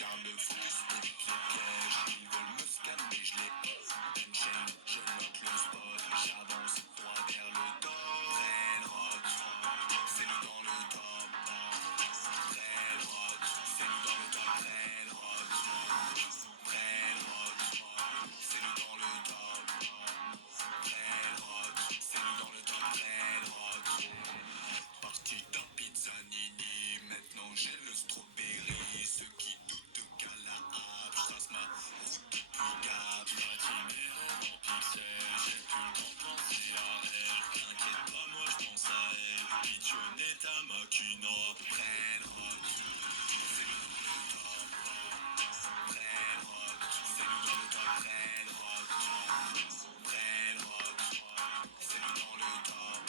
garde le focus pour les pièges. Ils veulent me scanner, je les enchaîne. Je note le spot, j'avance droit vers le top. Red Rock, c'est nous dans le top. Red Rock, c'est nous dans le top. Red Rock, Red Rock, c'est nous dans le top. Red Rock, c'est nous dans le top. Red Rock, parti d'un pizzanini. Maintenant j'ai le strawberry. Ceux qui doutent qu'à la hape, je trace ma route depuis Gap. Fatigué en pixel, j'ai plus le temps de penser à elle. T'inquiète pas, moi je pense à elle. Pitchonner ta machina. Red Rock, c'est nous dans le top. Red Rock, c'est nous dans le top. Red Rock, Red Rock, c'est nous dans le top.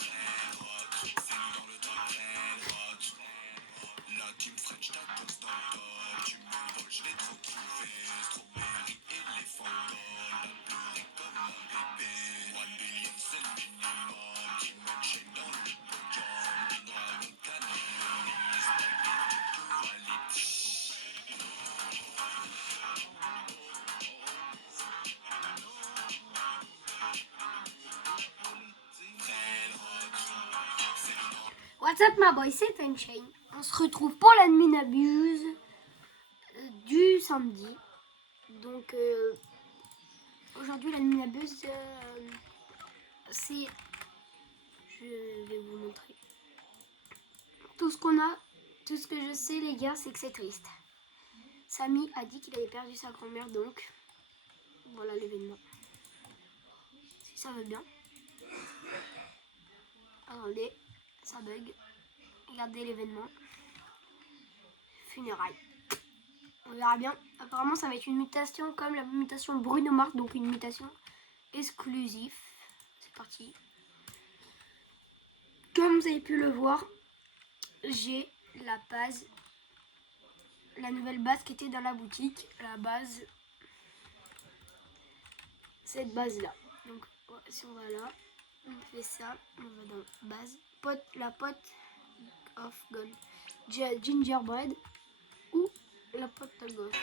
Red Rock, c'est nous dans le top. Red Rock, la team French Tacos dans le top. Tu me voles, je l'ai trop trouvé. Strawberry et les fantômes. La pleurer comme un bébé. 1 billion c'est le minimum. Team Unchained dans le podium. Des dragons cannelloni. Spaghetti quality. Red Rock, c'est nous dans What's up ma boy, c'est Unchained. On se retrouve pour la nuit n'abuse du samedi. Donc aujourd'hui la nuit n'abuse c'est... Je vais vous montrer. Tout ce qu'on a, tout ce que je sais les gars, c'est que c'est triste. Samy a dit qu'il avait perdu sa grand-mère, donc voilà l'événement. Si ça veut bien. Attendez, ça bug. Regardez l'événement. Funérailles. On verra bien. Apparemment, ça va être une mutation comme la mutation Bruno Mars, donc une mutation exclusive. C'est parti. Comme vous avez pu le voir, j'ai la base, la nouvelle base qui était dans la boutique. La base, cette base-là. Donc, si on va là, on fait ça, on va dans base. La pote of gold. Gingerbread ou la pote à gauche.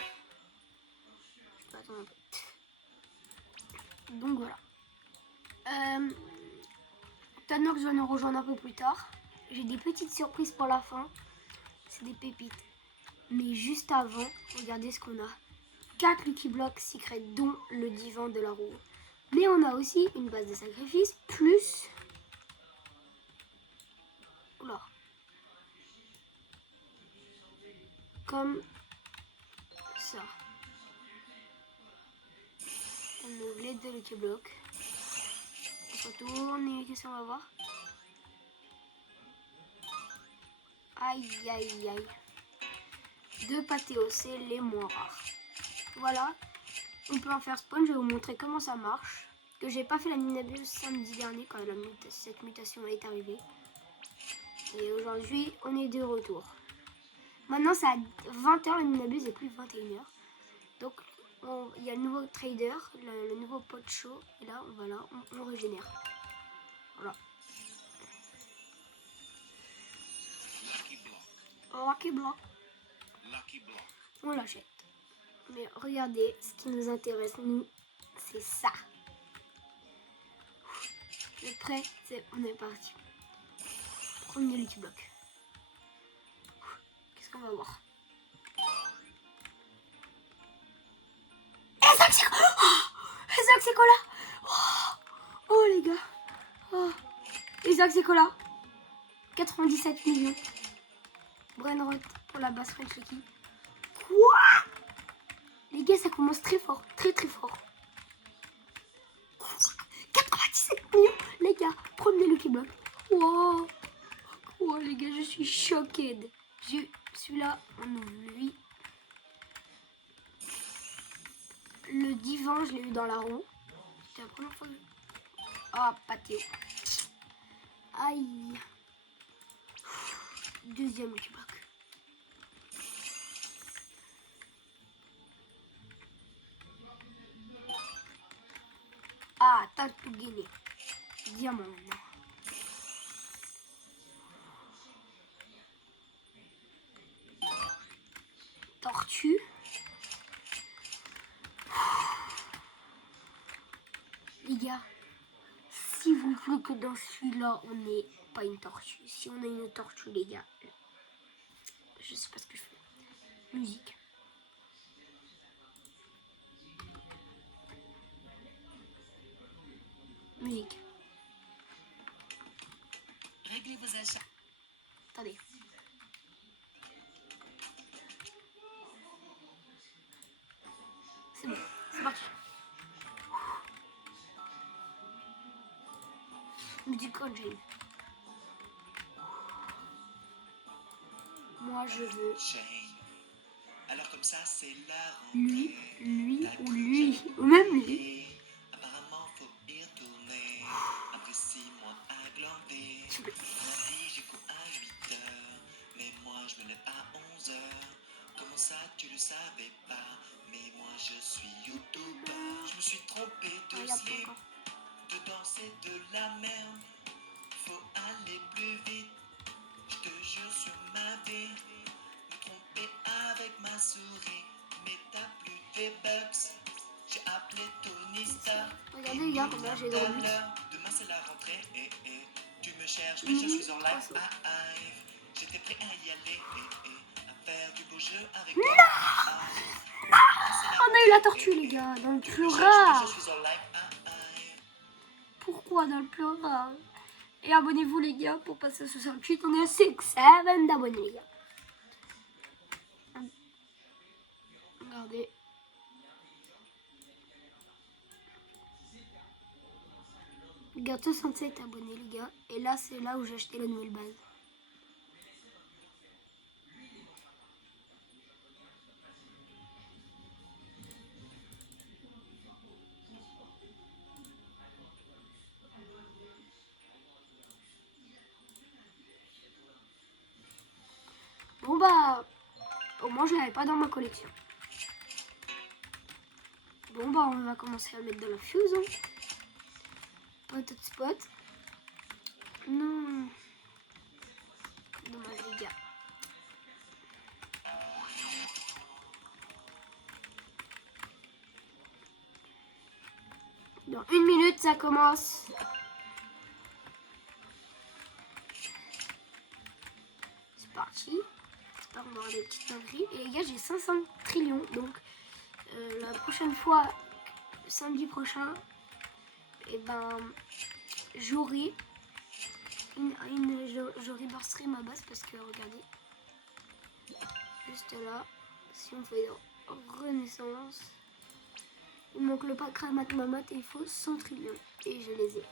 Je peux attendre un peu. Donc voilà. Tanox va nous rejoindre un peu plus tard. J'ai des petites surprises pour la fin. C'est des pépites. Mais juste avant, regardez ce qu'on a. 4 Lucky Blocks secrets, dont le divan de la roue. Mais on a aussi une base de sacrifice, plus... Oula. Comme ça. On ouvre les 2 Lucky Blocks. On se retourne, qu'est-ce qu'on va voir? Aïe, aïe, aïe. 2 Pathéos, c'est les moins rares. Voilà, on peut en faire spawn. Je vais vous montrer comment ça marche. Que j'ai pas fait la minabuse samedi dernier quand cette mutation est arrivée. Et aujourd'hui, on est de retour. Maintenant, c'est à 20h, la minabuse et plus 21h. Donc, il y a le nouveau trader, le nouveau pot show. Et là, voilà, on régénère. Voilà. Lucky Block. On l'achète. Mais regardez, ce qui nous intéresse, nous, c'est ça. Vous êtes prêts? On est parti. Premier Lucky Block. Qu'est-ce qu'on va voir? Isaac, c'est quoi là? Oh les gars. Oh. Isaac, c'est quoi là? 97 millions. Brainrot pour la basse French Lucky. Quoi? Les gars, ça commence très fort. Très très fort. 97 millions. Les gars, premier Lucky Block. Wow. Oh les gars, je suis choquée. Celui-là, on ouvre lui. Le divan, je l'ai eu dans la roue. C'était la première fois que... Ah, pâté. Aïe. Deuxième Lucky Block. Ah, t'as tout gagné. Diamant maintenant. tortue. Les gars, si vous voulez que dans celui-là, on n'ait pas une tortue. Si on a une tortue, les gars, je sais pas ce que je fais. Musique. Musique. Réglez vos achats. Attendez. C'est bon, c'est parti. Musique engine. Moi je veux Alors comme ça, c'est la lui, rentrée. lui ou lui, ou même lui. Apparemment, faut y retourner. Après 6 mois à glander. S'il vous plaît. Lundi, j'ai cours à 8 heures. Mais moi, je me lève à 11 heures. Comment ça, tu le savais pas? Mais moi, je suis youtubeur. Je me suis trompé de Regarde slip. encore. Dedans, c'est de la merde. Faut aller plus vite. Je te jure sur ma vie. Me tromper avec ma souris. Mais t'as plus des bugs. J'ai appelé Tony Stark. Regardez les gars, combien j'ai de rebuts. Demain c'est la rentrée. Tu me cherches, mais Mmh, je suis en live. 300. J'étais prêt à y aller. À faire du beau jeu avec toi. On a eu la tortue les gars, dans le plus rare. Je suis en live. Pourquoi dans le plus rare? Et abonnez-vous les gars pour passer à 68. On est à 6, 7 d'abonnés les gars. Regardez. Regarde 67 abonnés les gars. Et là c'est là où j'ai acheté la nouvelle base. Bon bah, au moins je l'avais pas dans ma collection. Bon bah on va commencer à le mettre dans la fuse. Hein. Pas tout de spot. Non. Dommage les gars. Dans 1 minute ça commence. C'est parti. J'espère qu'on aura des petites dingueries. Et les gars j'ai 500 trillions. Donc la prochaine fois, samedi prochain, et ben j'aurai je reverserai ma base parce que regardez. Juste là. Si on fait renaissance. Il manque le pack Ramat Mamat et il faut 100 trillions. Et je les ai.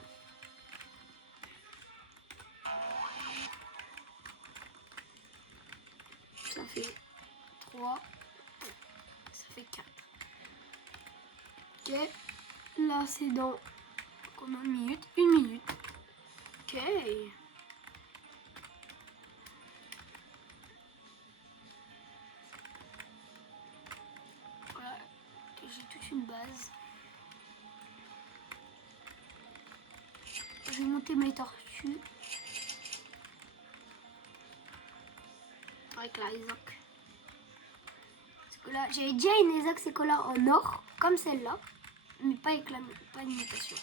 Ça fait 3. Ça fait 4. Ok. Là c'est dans combien de minutes? 1 minute. Ok. Voilà. J'ai toute une base. Je vais monter mes tortues. Avec la Isaac. Parce que là, j'avais déjà une Isaac Sekola en or, comme celle-là. Mais pas avec pas une mutation.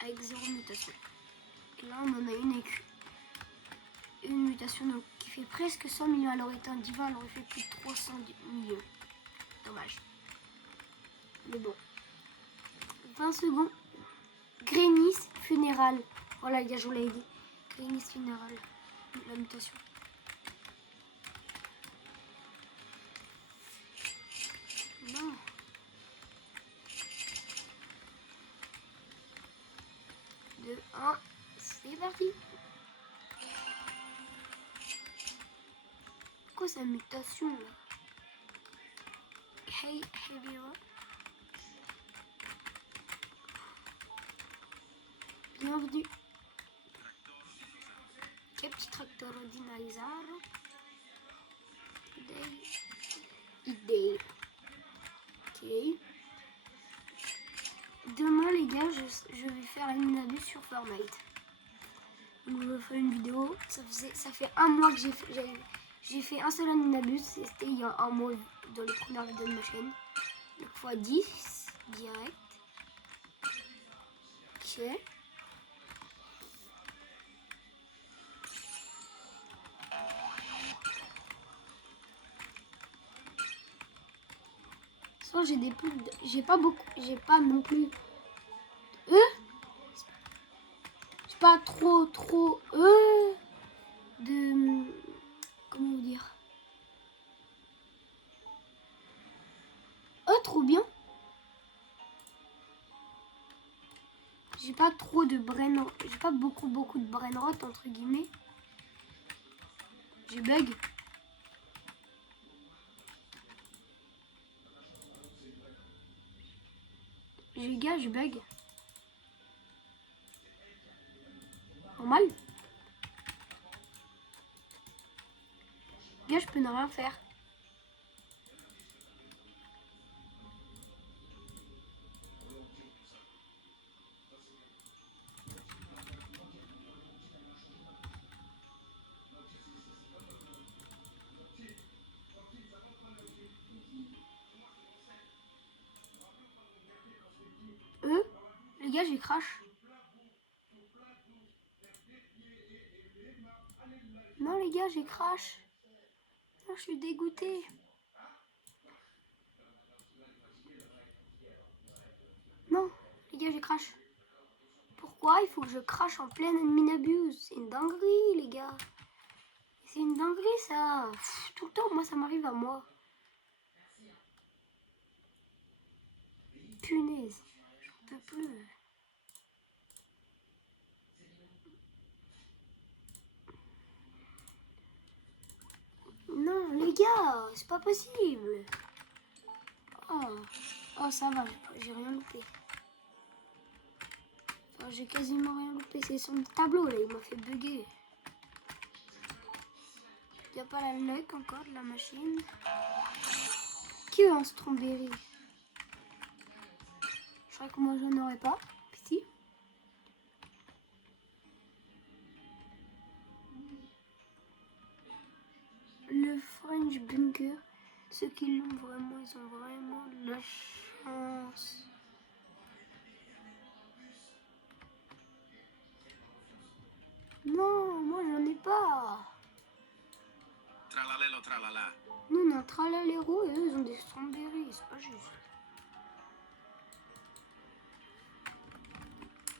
Avec 0 mutation. Et là, on en a une avec une mutation donc, qui fait presque 100 millions. Elle aurait été un divin, elle aurait fait plus de 300 millions. Dommage. Mais bon. 20 secondes. Grenis funéral. Voilà, les gars, je vous l'avais dit. Grenis funéral. La mutation. Non. Deux, un, c'est parti. Pourquoi cette mutation là? Hey, heavy rock. Bienvenue. Che petit tracteur dinosaure. Idée. Ok. Demain les gars, je vais faire une abus sur Fortnite. Donc je fais une vidéo. Ça fait un mois que j'ai fait un seul Ninabus. C'était il y a un mois dans les premières vidéos de ma chaîne. Donc fois 10 direct. Ok. Soit j'ai des plus. J'ai pas beaucoup. J'ai pas non plus. C'est pas trop de. Comment vous dire? Oh, trop bien. J'ai pas trop de brain. J'ai pas beaucoup de brain rot entre guillemets. J'ai bug. Les gars, je bug. Normal. Les gars, je peux ne rien faire. Les gars, j'ai crash. Non, les gars, j'ai crash. Non, je suis dégoûté. Non, les gars, j'ai crash. Pourquoi il faut que je crache en pleine Minabuse? C'est une dinguerie, les gars. C'est une dinguerie, ça. Pff, tout le temps, moi, ça m'arrive à moi. Punaise, j'en peux plus. Non, les gars, c'est pas possible. Oh, ça va, j'ai rien loupé. Enfin, j'ai quasiment rien loupé. C'est son tableau, là, il m'a fait bugger. Il n'y a pas la luck encore de la machine. Qui veut un strawberry? Je crois que moi, je n'en aurais pas. Si. Le French Bunker. Ceux qui l'ont vraiment, ils ont vraiment de la chance. Non, moi j'en ai pas. Tralalelo tralala. Nous on a un tralaléro et eux ils ont des strawberries, c'est pas juste.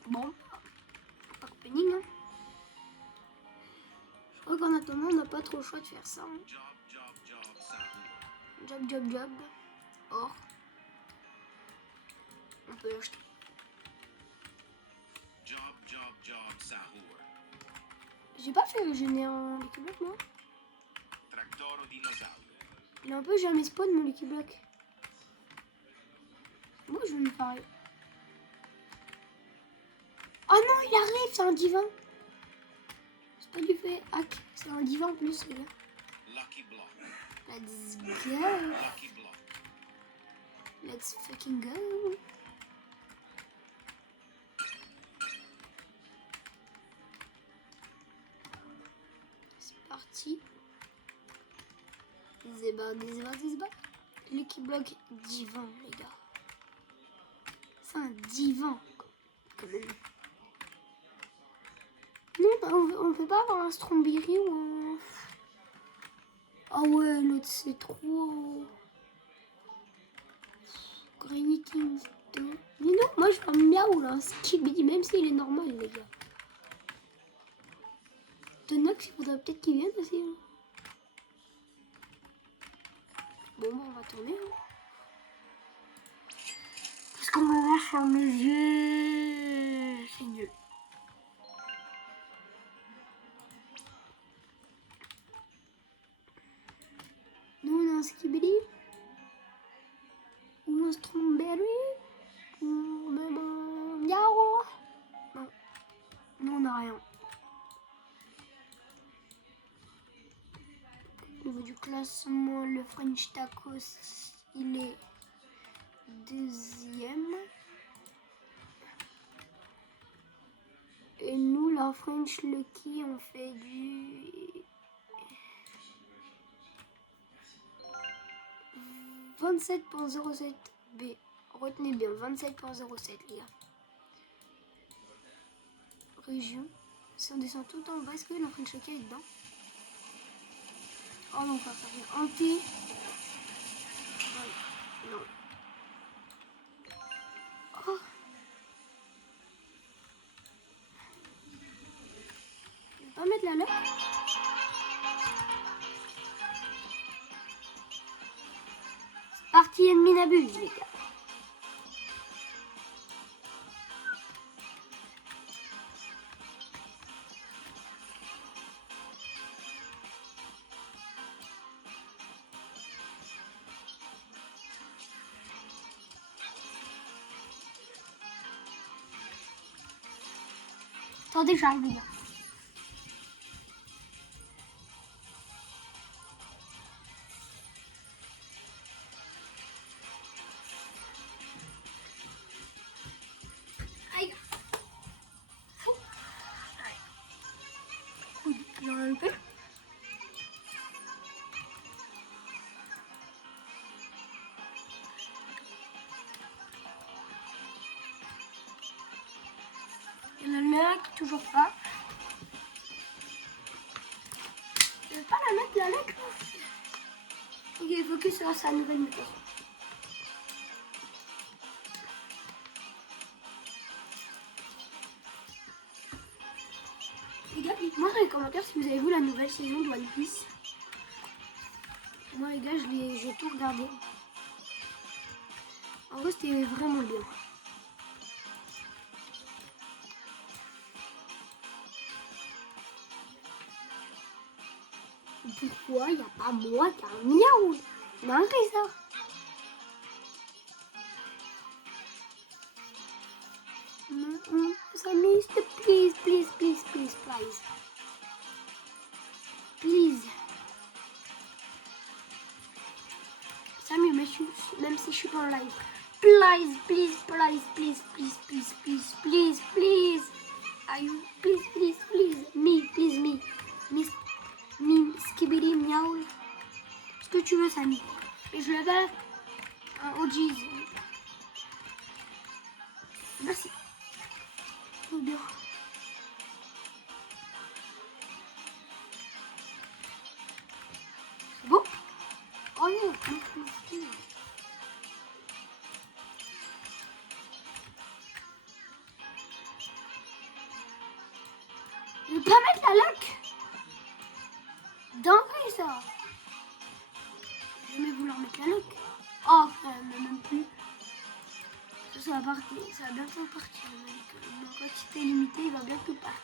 Bon, pas de penning, hein. Je crois qu'en attendant on n'a pas trop le choix de faire ça. Hein. Job. Or. On peut l'acheter. Job, sahur. J'ai pas fait le général Lucky Block, moi. Tractoro dinosaure. Il a un peu jamais spawn mon Lucky Block. Moi je vais me faire. Oh non, il arrive, c'est un divin. C'est pas du fait hack, c'est un divin en plus, les gars. Lucky block. Let's go. Lucky block. Let's fucking go. C'est parti. Zéba. Lucky Block divin, les gars. C'est un divin, quand même. Non, on peut pas avoir un Strawberry ou un... Ah ouais, l'autre c'est trop... Granny King 2. Mais non, moi je veux un miaou là, un Skibidi, même s'il est normal, les gars. De Nox, il faudrait peut-être qu'il vienne aussi. Hein. Bon, bah, on va tourner. Hein. Parce qu'on va voir sur mes yeux. C'est nul. Nous, on a un Skibidi. Ou un Strawberry. Ou même un miaou. Non. Nous, on n'a rien. Au niveau du classement, le French Tacos, il est deuxième. Et nous, la French Lucky, on fait du 27.07 B. Retenez bien, 27.07 les gars. Région. Si on descend tout en bas, est-ce que la French Lucky est dedans? Oh non, pas ça. Anti. Non. Oh. Je vais pas mettre la lock. Partie ennemie n'abuse, les gars. Attendez, j'arrive, les gars. Aïe. Un peu. Et le lac, toujours pas. Je vais pas la mettre la lac. Il est focus sur sa nouvelle mutation. Les gars, dites-moi dans les commentaires si vous avez vu la nouvelle saison de One Piece. Moi les gars, j'ai tout regardé. En vrai, c'était vraiment bien. Pourquoi il n'y a pas moi qui a un miaou? Non, c'est ça. Sammy, please, please, please, please, please. Please. Sammy, même si je suis pas en live. Please, please, please, please, please, please, please, please, please. Are you, please, please, please. Me, please, me. Me, skibidi, miaou. Ce que tu veux, Sammy. Et je l'avais un OGs. Merci. Trop bien. C'est beau? Oh non, je vais pas mettre la lock. Dingue ça. Je vais vouloir mettre la lock. Oh, même plus. Ça va partir, ça va bientôt partir. Ma quantité limitée, il va bientôt partir.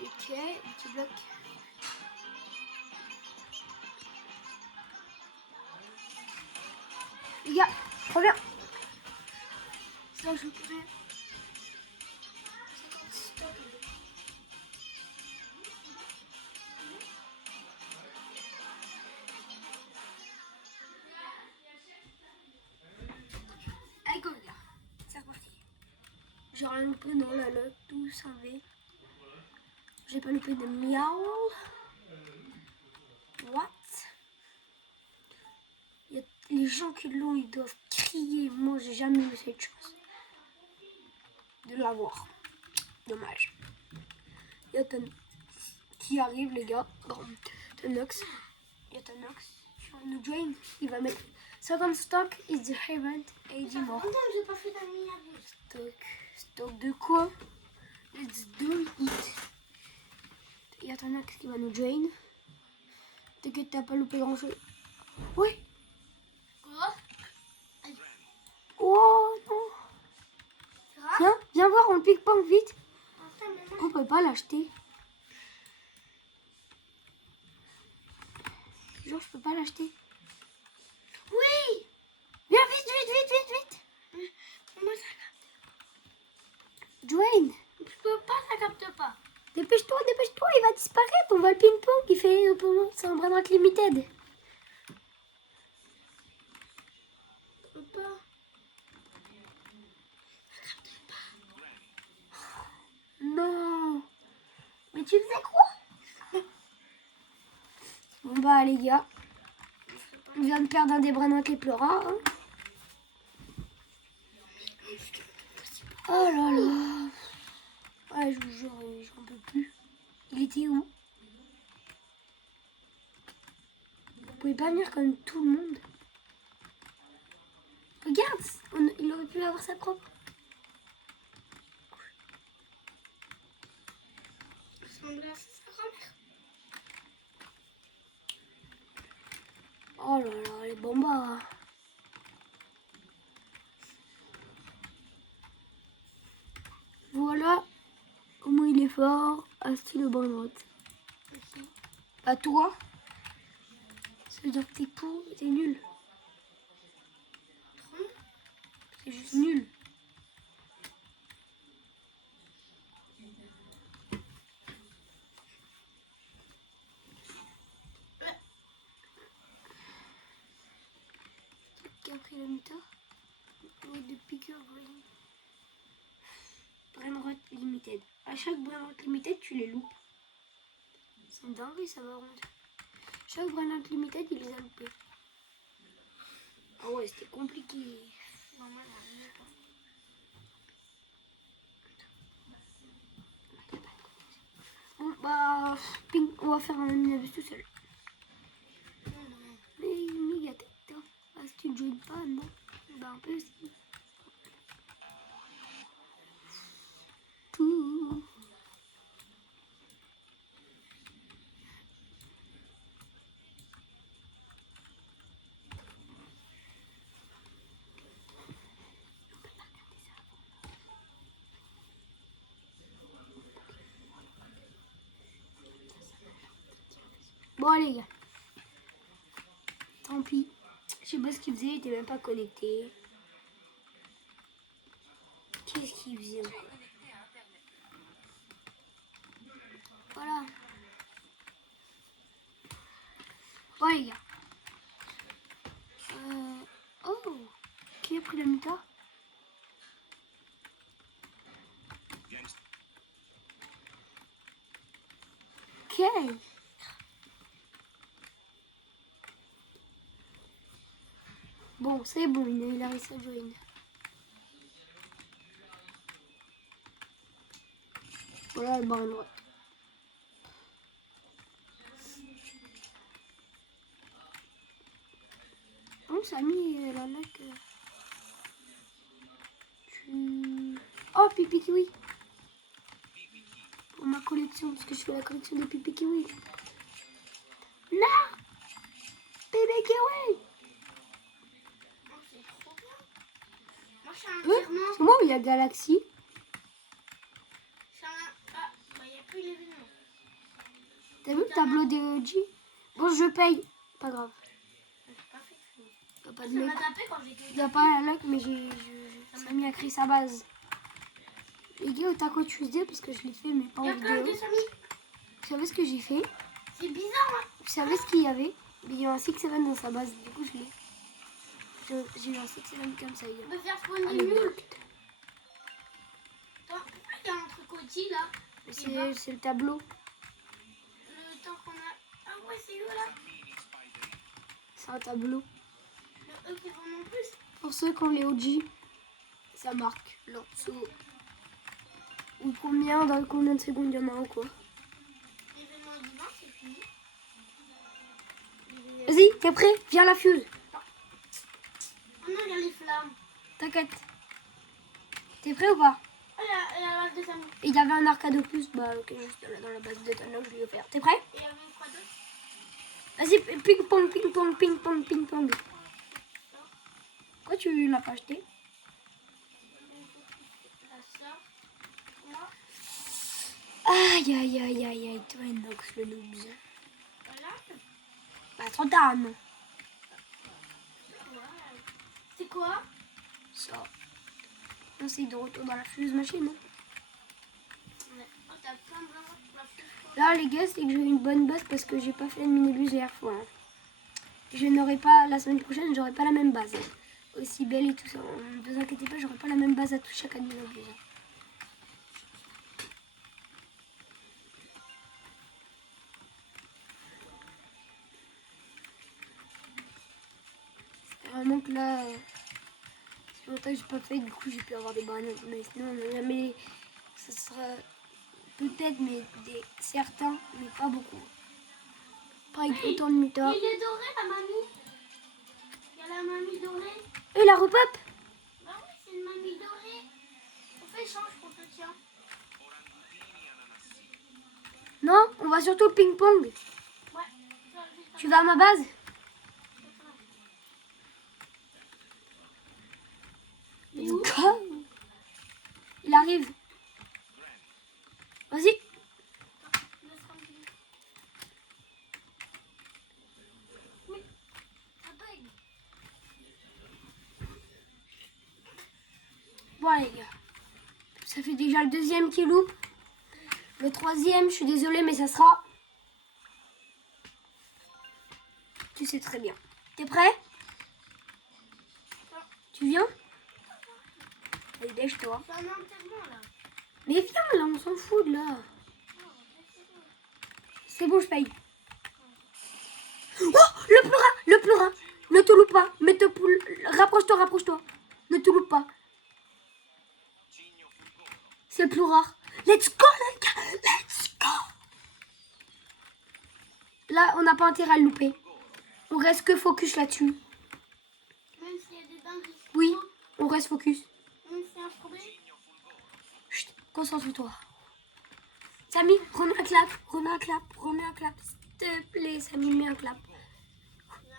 Ok, petit bloc. Les gars, trop bien. Ça, je pourrais. Allez, go, les gars. C'est reparti. J'ai rien loupé dans la note, tout s'en va. J'ai pas loupé de miaou. What? Les gens qui l'ont, ils doivent crier. Moi, j'ai jamais eu cette chance de l'avoir. Dommage. Il y a Tanox qui arrive, les gars. Tanox. Il y a Tanox. On nous join. Il va mettre second stock is the event et il dit mort. J'ai pas fait la Stock de quoi? Let's do it. Il y a Tanox qui va nous join. T'inquiète, t'as pas loupé grand chose. Ouais. Quoi? Oh non. ping-pong, vite. Attends, mais moi, On peut pas l'acheter. Genre, je peux pas l'acheter. oui. Viens, vite, vite, vite, vite, vite. Mais moi, ça Dwayne, je peux pas, ça capte pas. dépêche-toi, dépêche-toi, il va disparaître. On va le ping-pong, il fait... C'est un Brandroid Limited. Je peux pas. Non. Mais tu faisais quoi? Bon bah les gars, on vient de perdre un des Brandroid les plus rares. Hein. Oh là là. Ouais, je vous jure, j'en peux plus. Il était où? Vous pouvez pas venir comme tout le monde. Regarde, il aurait pu avoir sa propre. Ressembler à sa grand-mère. Oh là là, les bombas. Voilà comment il est fort à style le Brandroid. À toi, ça veut dire que t'es pour, t'es nul. C'est juste nul. Qui a pris la muta? Oui, depuis que Brandroid Limited. À chaque Brandroid Limited, tu les loupes. C'est une dinguerie, ça va rendre. Chaque Brandroid Limited, il les a loupés. Ah ouais, c'était compliqué. Maman, elle a pas. Bon, bah, ping, on va faire un minibus tout seul. Non, non. Mais il tête, hein. Ah, si tu ne joues pas, non. Bah, un peu aussi. Tout. Bon, les gars. Tant pis. Je sais pas ce qu'il faisait, il était même pas connecté. Qu'est-ce qu'il faisait encore? Voilà. Bon, les gars. Oh. Qui a pris la muta? Ok. Bon, c'est bon, il a réussi à joindre. Voilà le bras droit. Bon, Samy, la lac. Oh, Pipi Kiwi. Pour ma collection, parce que je fais la collection des Pipi Kiwi. Non, Pipi Kiwi. Oh, c'est trop bien. Moi, je suis un Parce virement. que moi, il y a Galaxy. Je suis un... Ah, bah, il n'y a plus l'événement. T'as vu le tableau des OG? Bon, je paye. Pas grave. J'ai pas fait de film. Y a pas de Ça m'a luck. tapé quand j'étais... Y a pas la luck, mais Samy a créé sa base. Les gars, au Taco Tuesday, parce que je l'ai fait, mais pas Il y en a plein vidéo. de Samy. Vous savez ce que j'ai fait? C'est bizarre, hein. Vous savez ce qu'il y avait? Il y a un 6-7 dans sa base, du coup je l'ai. J'ai eu un 6-7 comme ça hier. On peut faire spawn Ah, des mais mules. Attends, pourquoi il y a un truc au-dessus, là? c'est le tableau. Le temps qu'on a... Ah ouais, c'est eux, là. C'est un tableau. Mais eux qui vont en plus. Pour ceux qui ont les OG, ça marque leur dessous. Ou dans combien de secondes il y en a un quoi. L'événement est dimanche, c'est fini. Vas-y, t'es prêt? Viens la fuse. Oh non, il y a les flammes. T'inquiète. T'es prêt ou pas? Oh, il y a la base de Samy. Et il y avait un arcade de plus, bah ok, juste là dans la base de Thanos, je lui ai offert. T'es prêt? Et il y avait quoi d'autre? Vas-y, ping-pong, ping-pong, ping-pong, ping-pong. Pourquoi tu l'as pas acheté? La sœur. Aïe, aïe, aïe, aïe, aïe, toi, Inox, le noobs. Voilà. Bah, trop tard, non. Ouais. C'est quoi? Ça. On s'est de retour dans la fuse machine. Hein. Oh, t'as plein de la fuse. Là, les gars, c'est que j'ai eu une bonne base parce que j'ai pas fait de minibus hier fois. Hein. Je n'aurai pas, la semaine prochaine, j'aurai pas la même base. Aussi belle et tout ça. Ne vous inquiétez pas, j'aurai pas la même base à tout chaque année non plus. C'est vraiment que là, c'est longtemps que j'ai pas fait, du coup j'ai pu avoir des bananes. Mais sinon, jamais, ça sera peut-être, mais certains, mais pas beaucoup. Pas avec autant de muteurs. Il est doré, la mamie. Il y a la mamie dorée. Et la repop. Bah oui, c'est une mamie dorée. On fait échange pour te tien. Non, on va surtout le ping-pong. Ouais. Tu vas à ma base? Il est où? Quoi? Il arrive. Vas-y. Laisse tranquille. Oui. Ça bug. Bon les gars. Ça fait déjà le deuxième qui loupe. Le troisième, je suis désolée, mais ça sera... Tu sais très bien. T'es prêt? Tu viens? Allez, dèche-toi. C'est un enterrement là. Mais viens là, on s'en fout de là. C'est bon, je paye. Oh, le pleura. Ne te loupe pas. Mais rapproche-toi, rapproche-toi. Ne te loupe pas. C'est le plus rare. Let's go, les gars. Let's go. Là, on n'a pas intérêt à le louper. On reste que focus là-dessus. Même s'il y a des dingueries. Oui, on reste focus. Même s'il y a un problème. Chut, concentre-toi. Samy, remets un clap, remets un clap, remets un clap. S'il te plaît, Samy, mets un clap.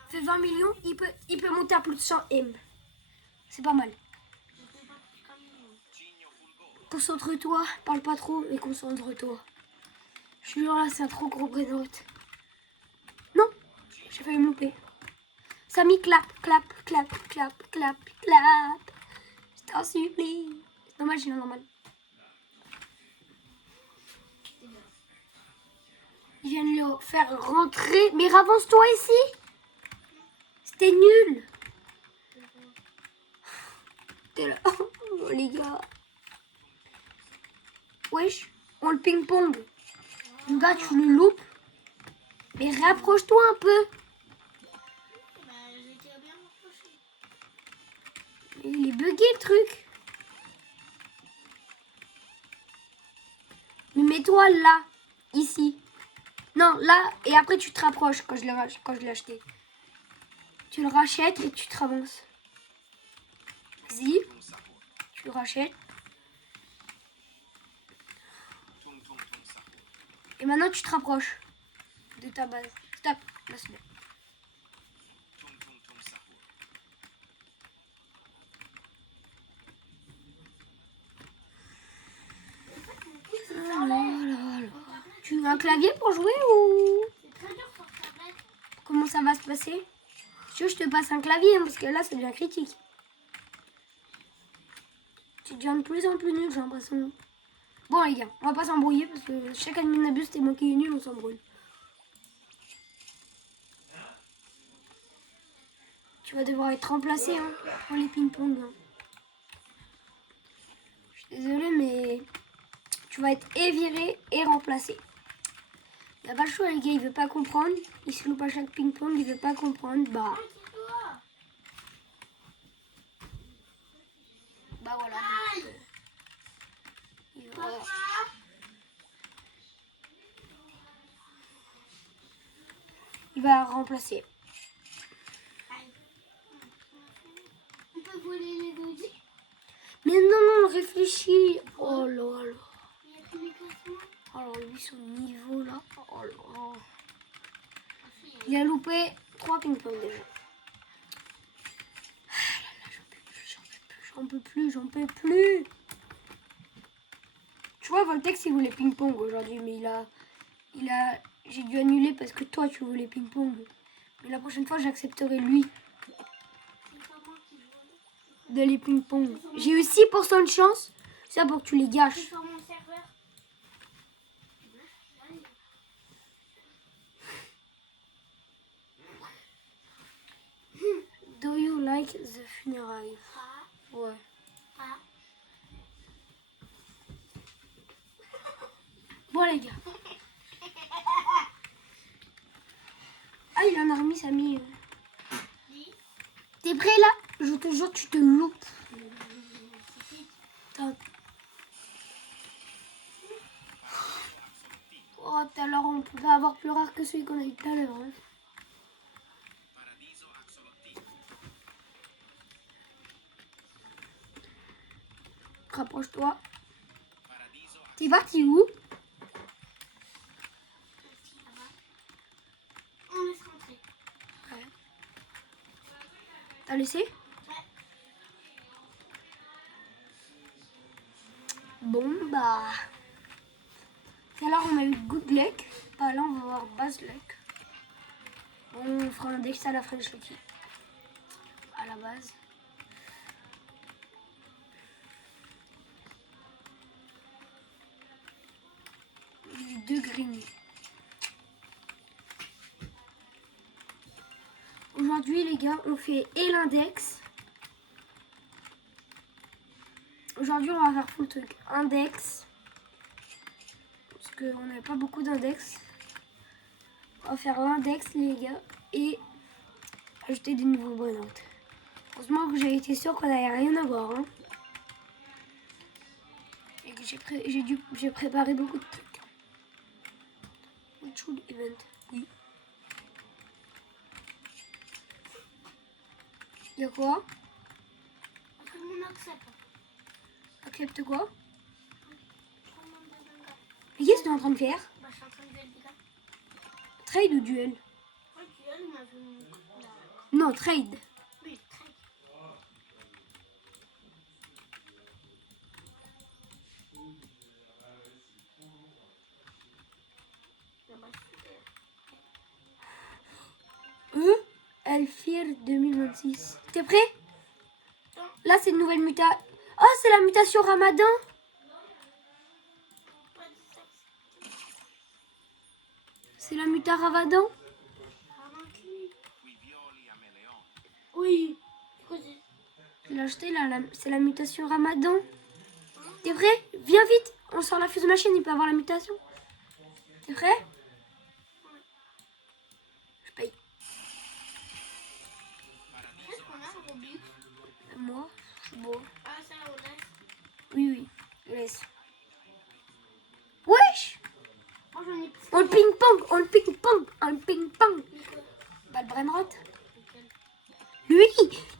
Fait 20 millions, il peut monter à plus de 100 M. C'est pas mal. Concentre-toi, parle pas trop et concentre-toi. Je suis là, c'est un trop gros breakout. Non, j'ai failli me louper. Samy, clap, clap, clap, clap, clap, clap. Je t'en supplie. C'est normal, j'ai normal. Ils viennent le faire rentrer. Mais avance-toi ici. C'était nul. T'es là. Oh, les gars. Wesh, on le ping-pong. Le gars, tu le loupes. Mais rapproche-toi un peu. Bah, j'étais bien rapproché. Il est bugué le truc. Mais mets-toi là, ici. Non, là, et après tu te rapproches quand je l'ai acheté. Tu le rachètes et tu te ravances. Vas-y. Tu le rachètes. Et maintenant tu te rapproches de ta base. Stop. Là, c'est bon. Tu veux un clavier pour jouer ou C'est très dur sur tablette. comment ça va se passer? Si tu veux, je te passe un clavier hein, parce que là, ça devient critique. Tu deviens de plus en plus nul, j'ai l'impression. Bon, les gars, on va pas s'embrouiller parce que chaque admin abuse, c'était moi qui est nul, on s'embrouille. Tu vas devoir être remplacé hein, pour les ping-pong. Hein. Je suis désolée, mais tu vas être viré et remplacé. Il n'y a pas le choix, les gars, il veut pas comprendre. Il se loupe à chaque ping-pong, il veut pas comprendre. Bah voilà. Aïe. Il va- Papa. Il va remplacer. Aïe. On peut voler les godis. Mais non, réfléchis. Oh là là. Il y a tous les classements. Alors lui, son niveau là. Oh là là. Il a loupé 3 ping-pong déjà. Ah là là, j'en peux plus. Tu Tu vois, Voltex, il voulait ping-pong aujourd'hui, mais j'ai dû annuler parce que toi, tu voulais ping-pong. Mais la prochaine fois, j'accepterai lui C'est pas moi qui veux. d'aller ping-pong. J'ai eu 6% de chance. Ça pour que tu les C'est gâches. sur mon serveur. Do you like the funérailles? Ah, Ouais. ah. Bon, les gars. Ah, il en a remis, Samy. Qui? T'es prêt là? Je te jure, tu te loupes. Attends. Oh, tout à l'heure, on pouvait avoir plus rare que celui qu'on a eu tout à l'heure. Hein. Rapproche-toi. T'es parti où? On laisse rentrer. Ouais. T'as laissé? Ouais. Bon, bah. Tout à l'heure, on a eu Good Luck. Bah, là, on va voir Bad Luck. On fera un deck à la French Lucky. À la base. Les deux grignoux. Aujourd'hui, les gars, on fait et l'index. Aujourd'hui, on va faire full truc. Index. Parce qu'on n'a pas beaucoup d'index. On va faire l'index, les gars. Et ajouter des nouveaux brainouts. Heureusement que j'ai été sûre qu'on n'allait rien avoir. Hein. Et que j'ai préparé beaucoup de trucs. Should event. Oui. Y'a quoi? Après mon accept. Accepte quoi? Prends mon deuxième gars. Et qu'est-ce que tu es en train de faire? Bah, je suis en train de jouer le gars. Trade ou duel? Ouais, duel, il m'a vu mon coup là. Non, trade. Oui, très. Elfir 2026. T'es prêt? Là, c'est une nouvelle mutation. Oh, c'est la mutation Ramadan. C'est la muta Ramadan. Oui. Je l'ai acheté là, c'est la mutation Ramadan. T'es prêt? Viens vite. On sort la fuse machine, il peut avoir la mutation. T'es prêt? Je paye. Qu'est-ce qu'on a, Robux? Moi, je suis beau. Ah, ça, on laisse. Oui, laisse. Wesh! Moi, j'en ai plus. On ping-pong, on ping-pong, on ping-pong. Bah, le brainrot. Lui,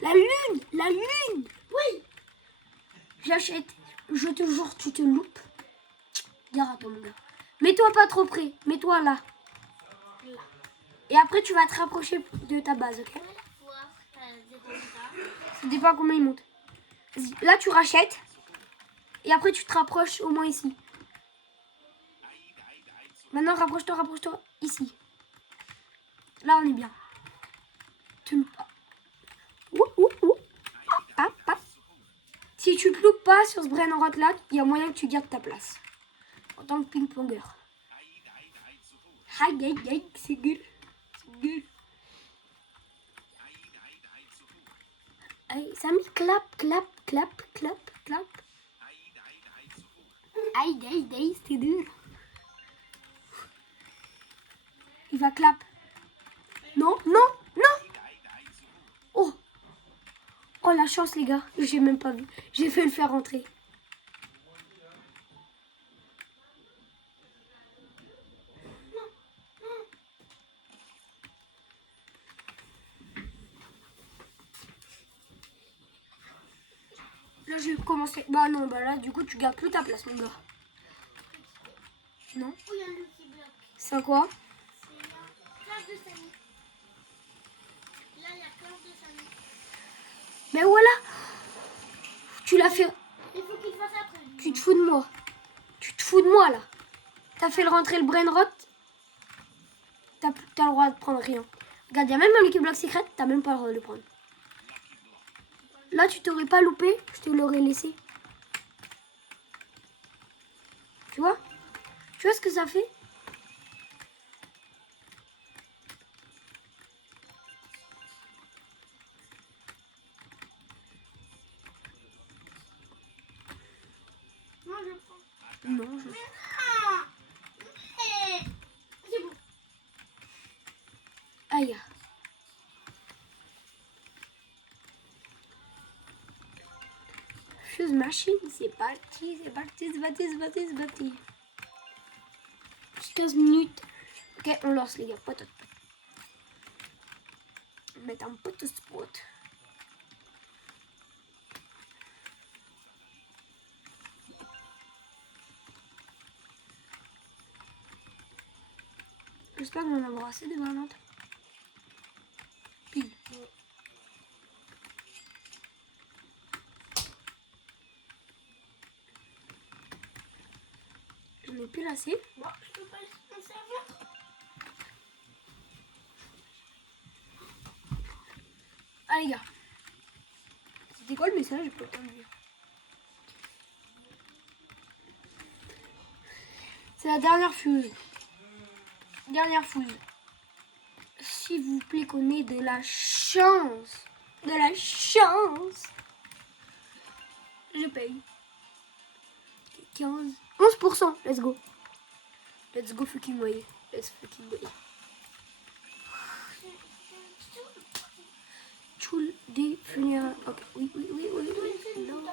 la lune. Oui. J'achète. Je te jure, tu te loupes. Gare à toi, mon gars. Mets-toi pas trop près. Mets-toi là. Et après, tu vas te rapprocher de ta base, ok? Ça dépend combien il monte. Vas-y, là, tu rachètes. Et après, tu te rapproches au moins ici. Maintenant, rapproche-toi. Ici. Là, on est bien. Tu loupes pas. Si tu te loupes pas sur ce brainrot là, il y a moyen que tu gardes ta place. En tant que ping-ponger. Aïe, c'est gueule. Aïe, ça mis clap. Aïe, c'est dur. Il va clap. Non. Oh, la chance, les gars. J'ai même pas vu. J'ai fait le faire rentrer. Là, je vais commencer. Bah non, bah là, du coup, tu gardes plus ta place, mon gars. Non? Oh, il y a un petit bloc. C'est quoi? C'est là. Classe de Samy. Là, il y a classe de Samy. Mais voilà! Tu l'as fait. Il faut qu'il fasse après. Tu te fous de moi. Tu te fous de moi là? T'as fait rentrer le brain rot? T'as le droit de prendre rien. Regarde, il y a même un Lucky Block secret, t'as même pas le droit de le prendre. Là, tu t'aurais pas loupé, je te l'aurais laissé. Tu vois? Tu vois ce que ça fait? Moi, je prends. Non, je... Ah, mais c'est bon. Aïe. Fuse machine, c'est parti, c'est parti, c'est parti, c'est parti, c'est parti. 15 minutes. Ok, on lance les gars, pote. Mettre un pote spot. J'espère qu'on en avoir assez des variantes. Pile. J'en ai plus assez. Moi, je peux pas m'en servir. Ah les gars. C'était quoi le message? J'ai pas le temps de lire. C'est la dernière fuse. Dernière fuse. S'il vous plaît qu'on ait de la chance. De la chance. Je paye. 15. 11%. Let's go. Let's go fucking way. Let's fucking way. Choule des funérailles. Ok. Oui. Non.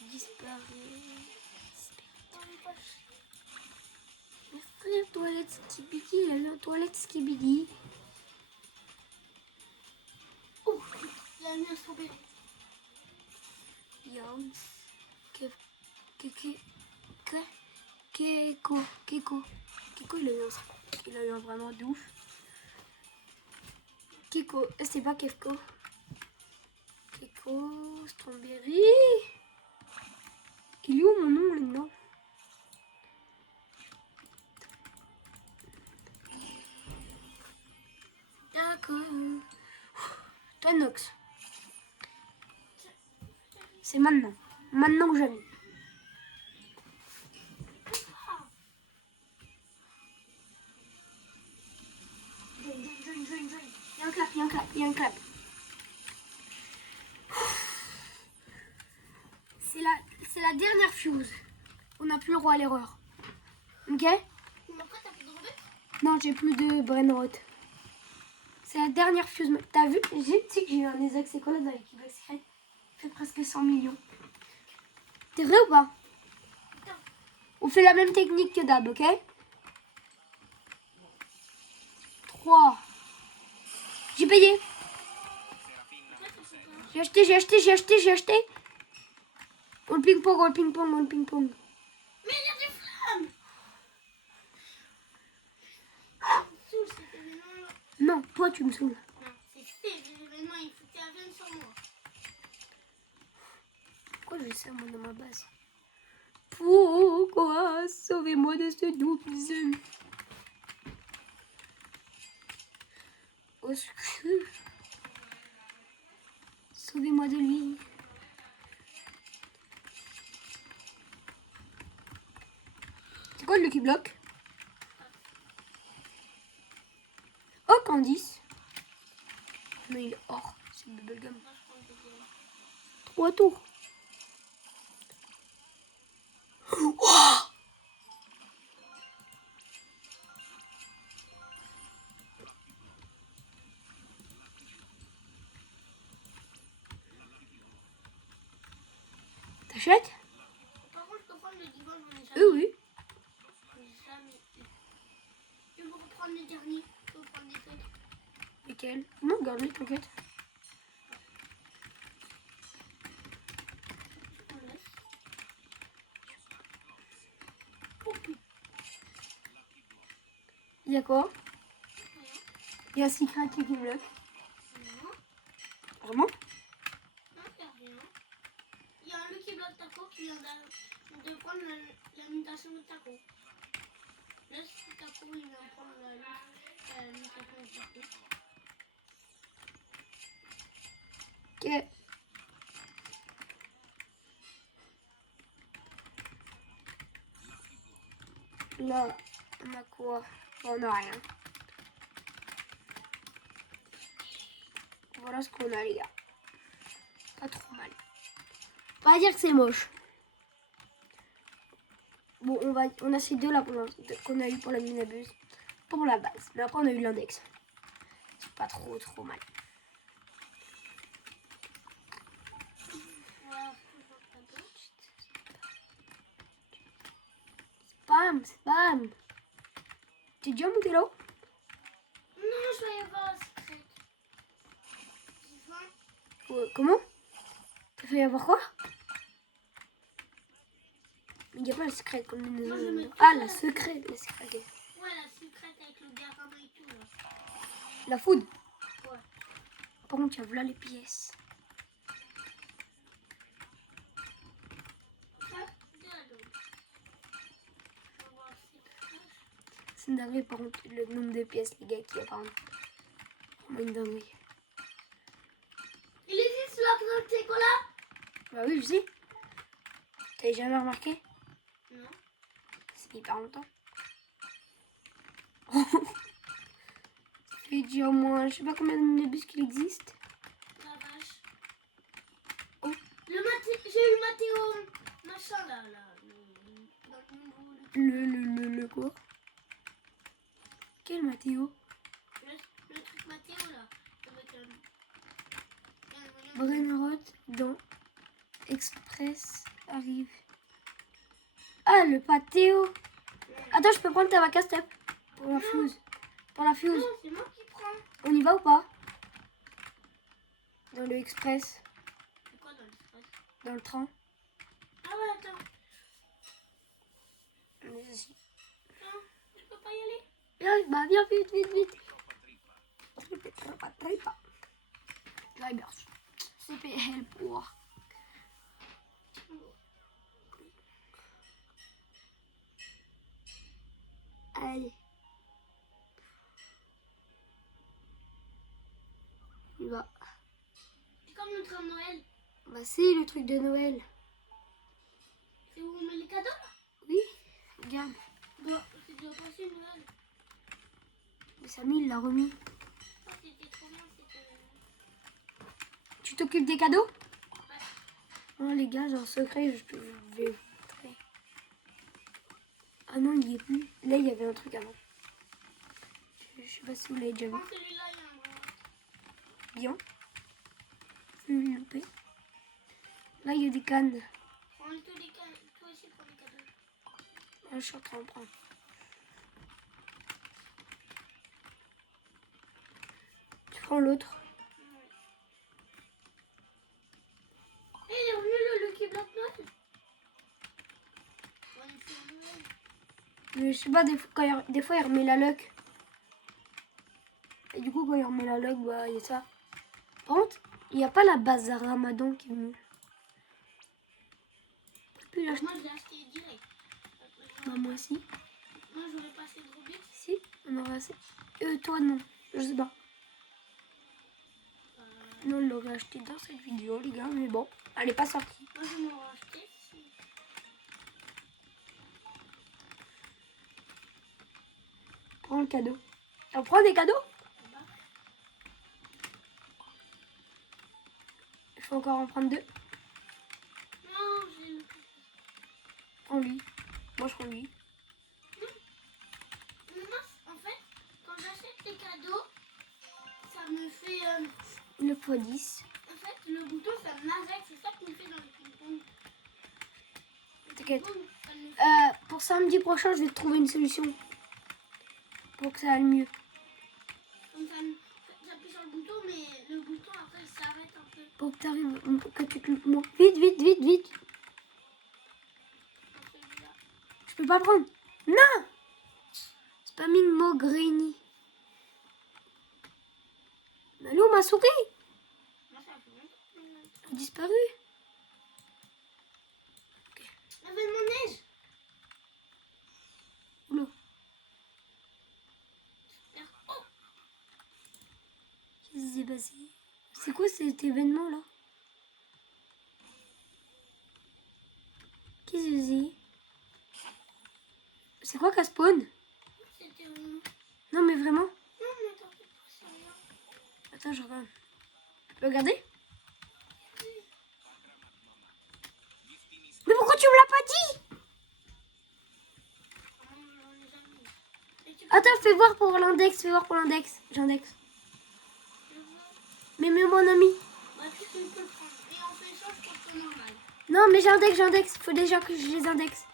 Disparaît. Mes frères, toilette skibidi. La toilette skibidi. Oh, il a mis un strawberry. Yams. Keko, il a eu un vraiment de ouf. Keko, c'est pas Kefko. Keko, Strawberry. Il est où mon nom là-dedans? D'accord. Toi Nox. C'est maintenant. Maintenant que j'aime. Il y a un clap. C'est la dernière fuse. On n'a plus le droit à l'erreur. Ok? Mais après, t'as plus de rebelle? Non, j'ai plus de brainrot. C'est la dernière fuse. T'as vu? Tu sais que j'ai eu un des accès collades avec Lucky Block secret. Il fait presque 100 millions. T'es vrai ou pas? On fait la même technique que d'hab, ok? 3. J'ai payé. J'ai acheté. On le ping-pong. Mais il y a des flammes! Tu me saoules, cet événement-là. Non, toi tu me saoules. Non, c'est cet événement, il faut que tu reviennes sur moi. Pourquoi je sers moi dans ma base? Pourquoi? Sauvez-moi de ce double. Au secours. Sauvez-moi de lui. C'est quoi le Lucky Block? Oh, Candice. Mais il est hors. C'est le bubblegum. 3 tours. Wow. T'achètes? Par contre, je peux prendre le divan, j'en ai jamais. Oui. J'en ai jamais eu. Je peux reprendre les derniers. Je peux prendre des trucs. Lesquels? Non, garde-les, t'inquiète. On laisse. Il y a quoi? Il y a Secret Lucky Block. Non, Vraiment? non, il n'y a rien. Il y a un Lucky Block Taco qui vient de prendre la mutation de Taco. Là, c'est Taco, il vient de prendre la mutation de Taco. Ok. Là, on a quoi? Bon, on a rien. Voilà ce qu'on a, les gars. Pas trop mal. On va dire que c'est moche. Bon, on a ces deux là qu'on a eu pour la minabuse. Pour la base. Mais après, on a eu l'index. C'est pas trop mal. Spam. T'es déjà monté là-haut? Non, je vais aller voir la secrète. J'ai faim. Comment? T'as fait avoir quoi? Mais il n'y a pas la secrète comme nous Moi, je avons. mets Ah, tout la ça. secrète. La secrète. Ouais, la secrète avec le gamin et tout là. La food. Ouais. Par contre, il y a là les pièces. Ça, regarde. On va voir si c'est proche. C'est une dinguerie, par contre, le nombre de pièces, les gars, qu'il y a par contre. Vraiment une dinguerie. Il existe là dans le chocolat? Bah oui, je sais. T'avais jamais remarqué? Non. C'est hyper longtemps. Ça fait déjà au moins, je sais pas combien de minibus qu'il existe. La vache. Oh. J'ai eu le Mathéo machin là. Dans le nouveau. Le quoi? Quel Mathéo? Le truc Mathéo là. Avec Brennerot dans Express arrive. Ah, le Pathéo. Attends, je peux prendre ta vaca step pour la fuse. Pour la fuse. Non, c'est moi qui prends. On y va ou pas? Dans le Express. C'est quoi dans l'espace? Dans le train. Ah ouais, attends. Vas-y. Non, je peux pas y aller. Viens, vite. Tripa. Drivers. CPL pour. Allez. On y va. C'est comme le train de Noël. Bah c'est le truc de Noël. C'est où on met les cadeaux là? Oui, regarde. Bah, c'est déjà passé Noël. Mais Samy, il l'a remis. Ah, c'était trop bien, c'était... Tu t'occupes des cadeaux? Oh les gars, j'ai un secret, je vais vous montrer. Ah non, il y est plus. Là, il y avait un truc avant. Je sais pas si vous l'avez déjà vu. Prends celui-là, il y a un gros. Bien. Je vais le louper. Là, il y a des cannes. Prends tous les cadeaux. Toi aussi, prends les cadeaux. Là, je suis en train de prendre. Tu prends l'autre. Eh, il est revenu le Lucky Block Noël. On est fait Noël. Mais je sais pas, des fois, il remet la luck. Et du coup, quand il remet la luck, bah, il y a ça. Par contre, il n'y a pas la base à Ramadan qui est venue. Puis là, Moi, je l'ai acheté direct. bah, moi aussi. Moi, j'aurais pas assez de Robux. Si, on aura assez. Toi, non. Je sais pas. Non, on l'aurait acheté dans cette vidéo, les gars. Mais bon, elle n'est pas sortie. Moi, je m'aurais acheté. Prends le cadeau. On prend des cadeaux? Il faut encore en prendre 2. Non, j'ai... Prends lui. Moi, je prends lui. Mais moi, en fait, quand j'achète les cadeaux, ça me fait... Le x10. En fait, le bouton, ça m'arrête. C'est ça qu'on fait dans le ping-pong. T'inquiète. Ça me fait... Pour samedi prochain, je vais te trouver une solution. Pour que ça aille mieux. Comme ça, j'appuie sur le bouton, mais le bouton, après, il s'arrête un peu. Pour que tu arrives. Que tu te... Moi. Vite. Dans celui-là. Je peux pas le prendre. Non! C'est pas mis le mot Granny. Mais allô, ma souris? Moi, ça fait longtemps. Elle a disparu. Événement neige. Oula. Oh, Qu'est-ce qui s'est passé? C'est quoi cet événement là? Qu'est-ce que c'est? C'est quoi qu'à spawn? c'était Non mais vraiment? Non, mais t'inquiète pas, c'est rien. Attends, je regarde. Tu peux regarder? Mais pourquoi tu me l'as pas dit? On les a mis. Et tu peux Attends, fais voir pour l'index, fais voir pour l'index. J'index. le voir. Mais mon ami. Bah, tu peux le prendre. Et on fait ça, je pense que normal. Non mais j'index. Faut déjà que je les indexe.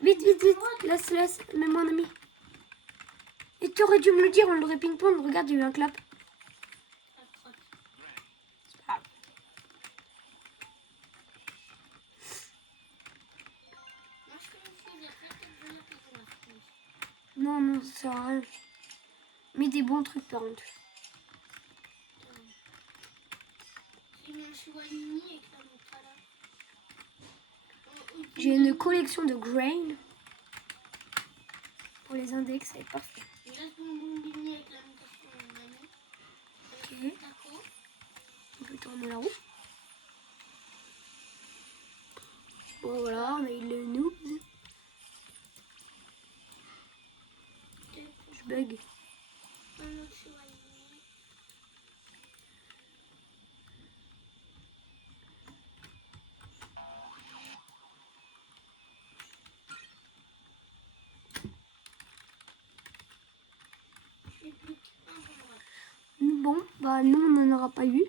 Vite. Laisse. Mais mon ami. Et tu aurais dû me le dire, on l'aurait ping-pong. Regarde, j'ai eu un clap. Ça trotte. C'est pas grave. Moi, je fais une fille, après, peut-être je la fais de la fille. Non, ça sert à rien. Mais des bons trucs par contre. J'ai mis un chouanini avec la Nutella. J'ai une collection de grains. Pour les index, c'est parfait. Il reste mon bombini avec la mutation de mamie. Ok. Taco. On peut tourner la roue. Bon voilà, on a eu le noob. Je bug. Un autre chouanini. Et puis un bon droit. Bon, bah nous on n'en aura pas eu.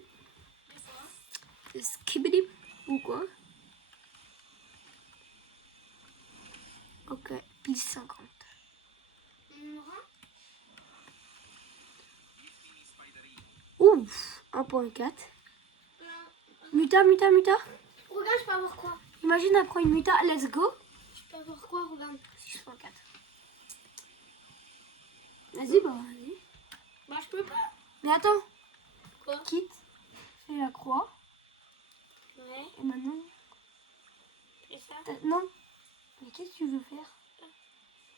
C'est quoi? C'est skibidi ou quoi? Ok, pile 50. On aura? Ouf, 1.4. Muta. Regarde, je peux avoir quoi? Imagine après une muta, let's go. Je peux avoir quoi? Regarde. 6.4. Vas-y, vas-y. Bah, je peux pas. Mais attends, Quoi? quitte, fais la croix. Ouais, Et maintenant, et ça? non. Mais qu'est-ce que tu veux faire?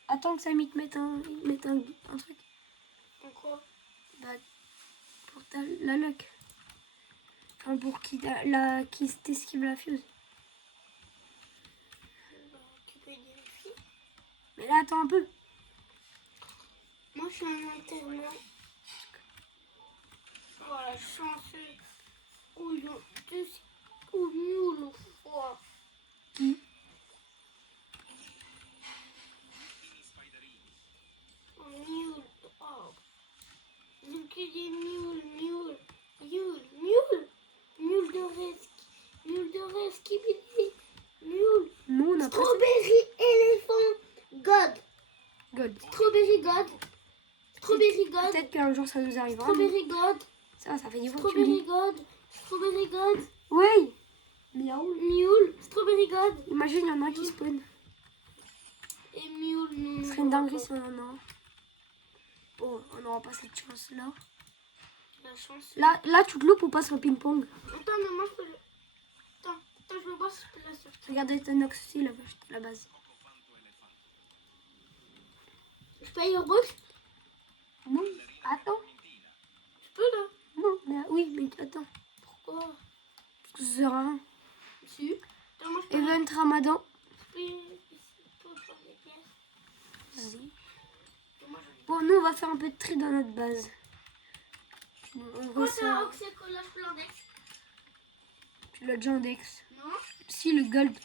Attends que ça te mette un truc. En quoi? Bah, pour la luck. Enfin, pour qui t'esquive la fuse. Bah, tu peux vérifier. Mais là, attends un peu. Moi, je suis un alternant. Voilà, chanceux. Couillon. Ou nul ou froid. Qui? Oh, nul. Oh. Donc, il est nul. Nul de rêve. Nul de rêve. Qui dit? Nul. Nous, on a pas ça. Strawberry éléphant. God. God. Strawberry God. Strawberry God. Peut-être qu'un jour ça nous arrivera. Strawberry God. Ça fait 10 fois que tu le dis. Strawberry God. Oui. Miaou. Mule. Strawberry God. Imagine, il y en a un qui spawn. Et Mule. Non. Ce serait une dinguerie si on en a un. Bon, on n'aura pas cette chance-là. La chance. Là, tu te loupes ou passe au ping-pong. Attends, mais moi je peux le. Attends, je veux voir si je peux la sortir. Regardez, Tanox aussi, il avait acheté la base. Je paye au box? Non, attends. Je peux là? Non, mais oui, mais attends. Pourquoi? Parce que ça sert à rien. Si. Attends, moi je peux. Event Ramadan. Je peux prendre les pièces. Vas-y. Et moi, Bon, nous, on va faire un peu de tri dans notre base. On oh, ressort. t'as Oxy collage Plandex? Tu l'as déjà index. Non? Si, le gold.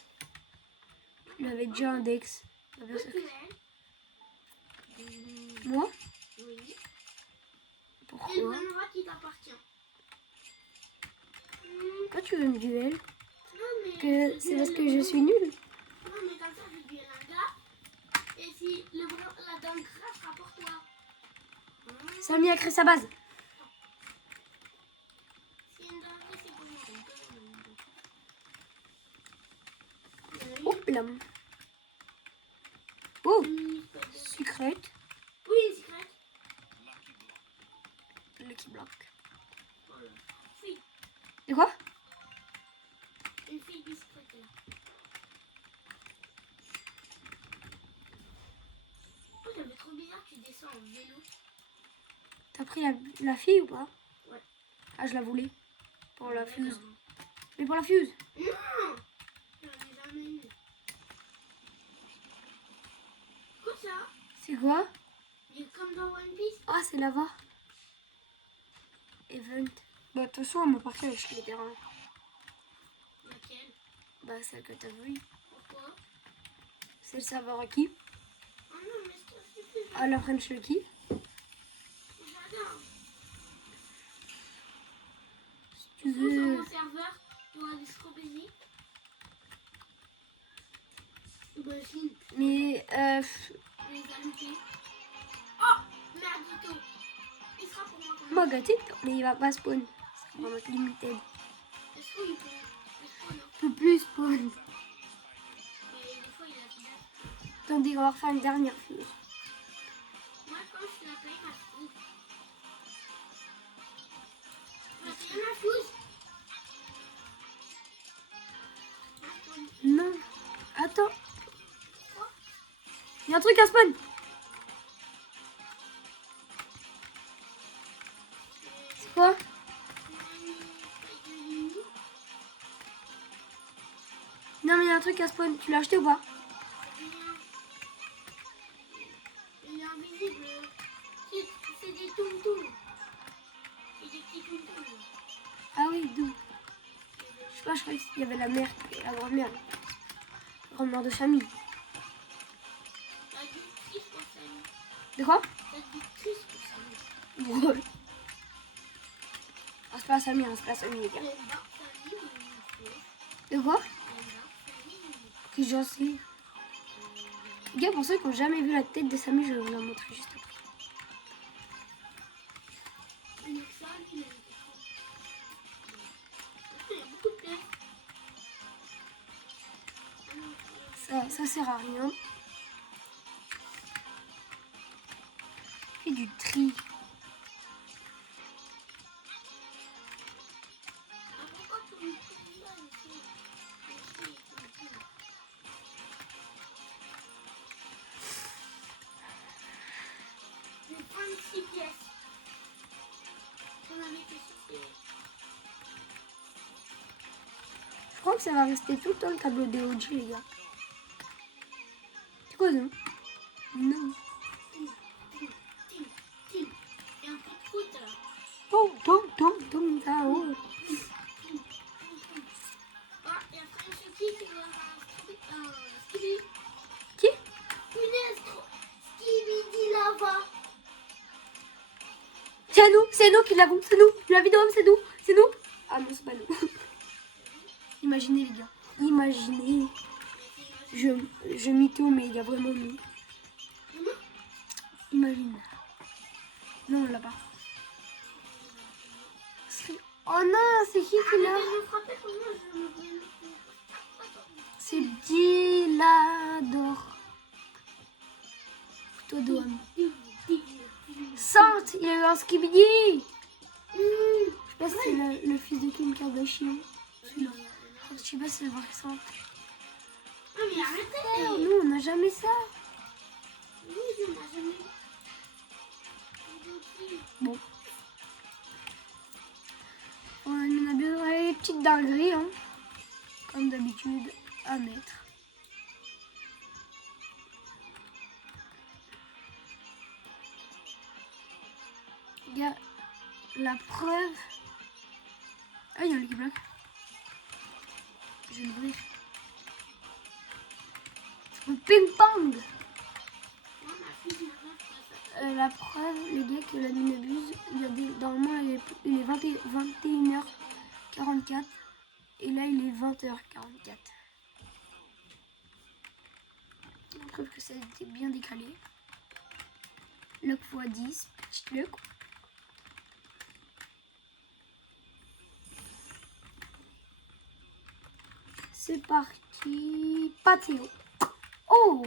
Tu l'avais déjà index. Ah, bien Le sûr. tunnel? Moi? Oui. Et le Pourquoi? Benra qui t'appartient. Pourquoi tu veux me duel? Non, mais. Que c'est parce que je suis nulle. Non, mais comme ça, je duel un gars. Et si la dame crash sera pour toi. Samy a créé sa base. Si une dame crash, c'est pour moi. Hop là. Oh, secrète. Oui, secret. Lucky block. Fille. Et quoi? Une fille discrète là. tu descends en vélo. T'as pris la fille ou pas? Ouais. Ah, je la voulais. Pour la Ouais, fuse. carrément. Mais pour la fuse. Non, j'en ai jamais eu. Quoi ça? C'est quoi? Il est comme dans One Piece. Ah, c'est là-bas. Event. Bah, de toute façon, elle me partage les terrains. Laquelle? Bah, celle que t'as vue. Pourquoi? C'est le serveur à qui? Oh non, mais ça suffit. Ah, la French Lucky. J'adore. Si tu Sur veux. mon serveur, il y aura des strawberries. Aubergines. Mais, Les a loupés. Oh, merdito. Il sera pour moi quand moi, même. gâté, mais il va pas spawn. C'est vraiment limited. Est-ce qu'il peut? Est-ce qu'on a? Il peut plus spawn. Mais des fois, il a fait. Attendez, on va refaire une dernière fuse. Moi, quand je l'appelle ma fille. C'est ma fuse. Non. Attends. Il y a un truc à spawn. C'est quoi? Non, mais il y a un truc à spawn. Tu l'as acheté ou pas? Il est invisible. C'est des toum-toums. C'est des petits toum-toums. Ah oui, d'où? Je sais pas, je croyais qu'il y avait la mère, la grand-mère. La grand-mère de Chamille. T'as dit triste pour ça. De quoi? T'as dit triste pour ça. Ouais. Ah, c'est pas Samir, c'est pas Samir, les Il y gars. a une barre famille ou une fille? De quoi? Il y a une barre famille ou Que j'en sais. Les gars, pour ceux qui n'ont jamais vu la tête de Samir, je vais vous la montrer juste après. une Excel qui a une il y a beaucoup de place. Ça sert à rien. Fais du tri. Ah, pourquoi tout le monde là ici? J'ai 26 pièces. J'en avais que 6. Je crois que ça va rester tout le temps le tableau des OG, les gars. C'est quoi, non? Non. Il y a un peu de foot là. Tom, ça, oh. Ah, il y a French qui va un Skibidi. Qui? Punaise, Skibidi Lava. C'est nous qui l'avons, c'est nous. La vidéo, c'est nous. Ah non, c'est pas nous. Imaginez, les gars. Imaginez. Je mytho, mais il y a vraiment nous. Imagine. Non, on l'a pas. Oh non, c'est qui l'a? Je me frappais pour moi, je me dis. C'est Dilador. Toi, Doam. Sante, il a eu un skibidi. Je sais pas si c'est le fils de Kim Kardashian. Celui-là. Je sais pas si c'est le vrai Sante. Non mais arrêtez. Nous, on n'a jamais ça. Oui, on n'a jamais. Bon. On a bien les petites dingueries, hein, comme d'habitude, à mettre. Il y a la preuve. Ah, il y a un Lucky Block. Je vais l'ouvrir. Le ping-pong. La preuve, les gars, que la minabuse, normalement, il est 21h44 et là, il est 20h44. La preuve que ça a été bien décalé. Luck x 10, petite luck. C'est parti. Pathéo. Oh!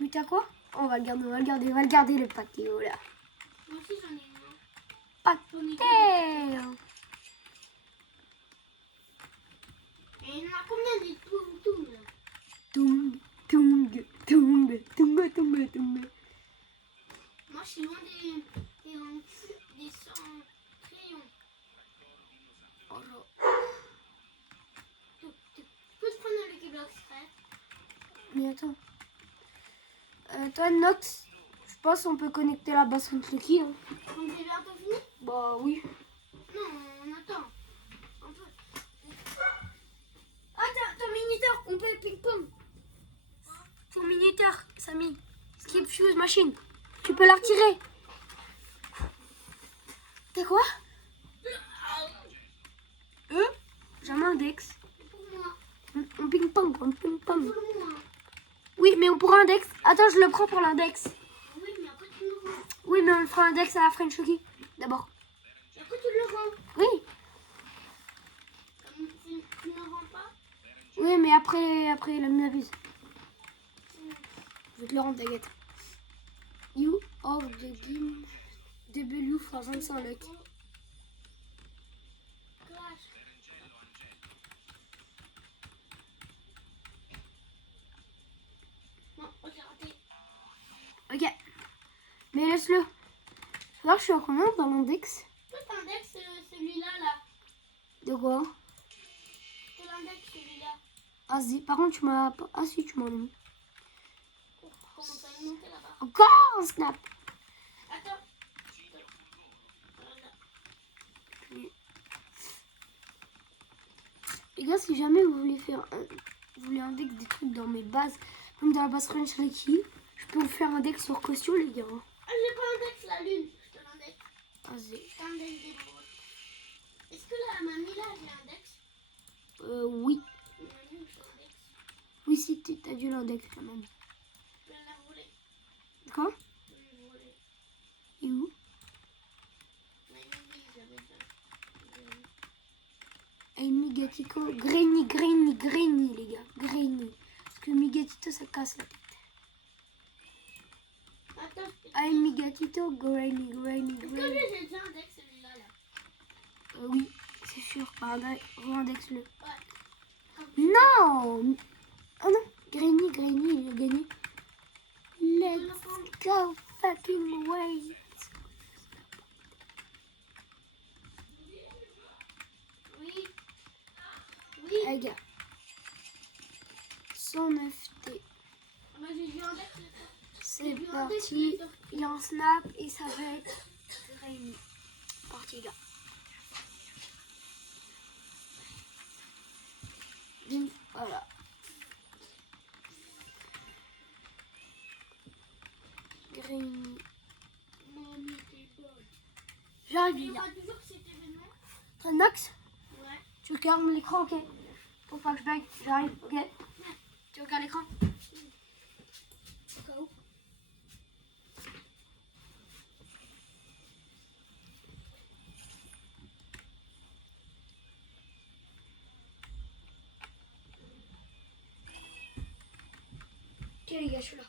Mais t'as quoi? On va le garder le pathéo là. Moi aussi j'en ai une. Pathéo. Et il y en a combien des toum là? Tung. je suis loin des crayons. Oh là. Tu peux te prendre le Lucky Block, frère? Mais attends. Toi, Nox, je pense qu'on peut connecter la base contre Lucky. Hein. On est bientôt fini? Bah oui. Non, on attend. Un peu. Ah, ton Miniteur, on peut ping-pong. Ton Miniteur, Samy. Skip fuse machine. Tu peux la retirer. T'as quoi? Jamais un Dex. Pour moi. On ping-pong, on ping-pong. Pour moi. Oui, mais on pourra un Dex. Attends, je le prends pour l'index. Oui, mais après tu le rends. Oui, mais on le fera un Dex à la French Lucky. D'abord. Et après tu le rends. Oui. Tu ne le rends pas? Oui, mais après la mise. Je vais te le rendre, t'inquiète. You of the game W for 25 luck. Clash. Non, oh, j'ai raté. Ok. Mais laisse-le. Alors, je suis à combien dans l'index? Toi, t'index celui-là, là. De quoi? C'est l'index, celui-là. Ah, si. Par contre, tu m'as pas. Ah, si, tu m'en as mis. Comment ça va monter là-bas? Encore un snap. Attends. Voilà. Les gars, si jamais vous voulez faire vous voulez un deck des trucs dans mes bases, comme dans la base French Lucky, je peux vous faire un deck sur caution, les gars. Ah, j'ai pas index la lune. Je te l'index. Vas-y. Index des mots. Est-ce que la mamie là, j'ai index? Oui. La mamie, j'ai index. Oui, si, t'as dû l'index quand même. Je vais la voler. Quoi? Je vais la voler. Et où? Mais oui, j'avais ça. Et Migatito, Grainy, les gars. Grainy. Parce que Migatito, ça casse la tête. Attends. Ah, Migatito, Grainy. Est-ce que lui, j'ai déjà index celui-là là? Oui, c'est sûr. Re-index-le. Ouais. Non! Oh non, Grainy, il a gagné. Let's go fucking way. Oui. Oui. Les gars. 109T. Moi, j'ai vu index. C'est parti. Il y a un snap et ça va être Grainy. Parti, les gars. Bim, voilà. Grainy. Mamie, t'es bonne. J'arrive, Il y les gars. aura toujours cet événement? Nox, Ouais. tu regardes l'écran, ok? Faut pas que je bug, j'arrive, ok? Tu regardes l'écran? Au cas où. Ok les gars, je suis là.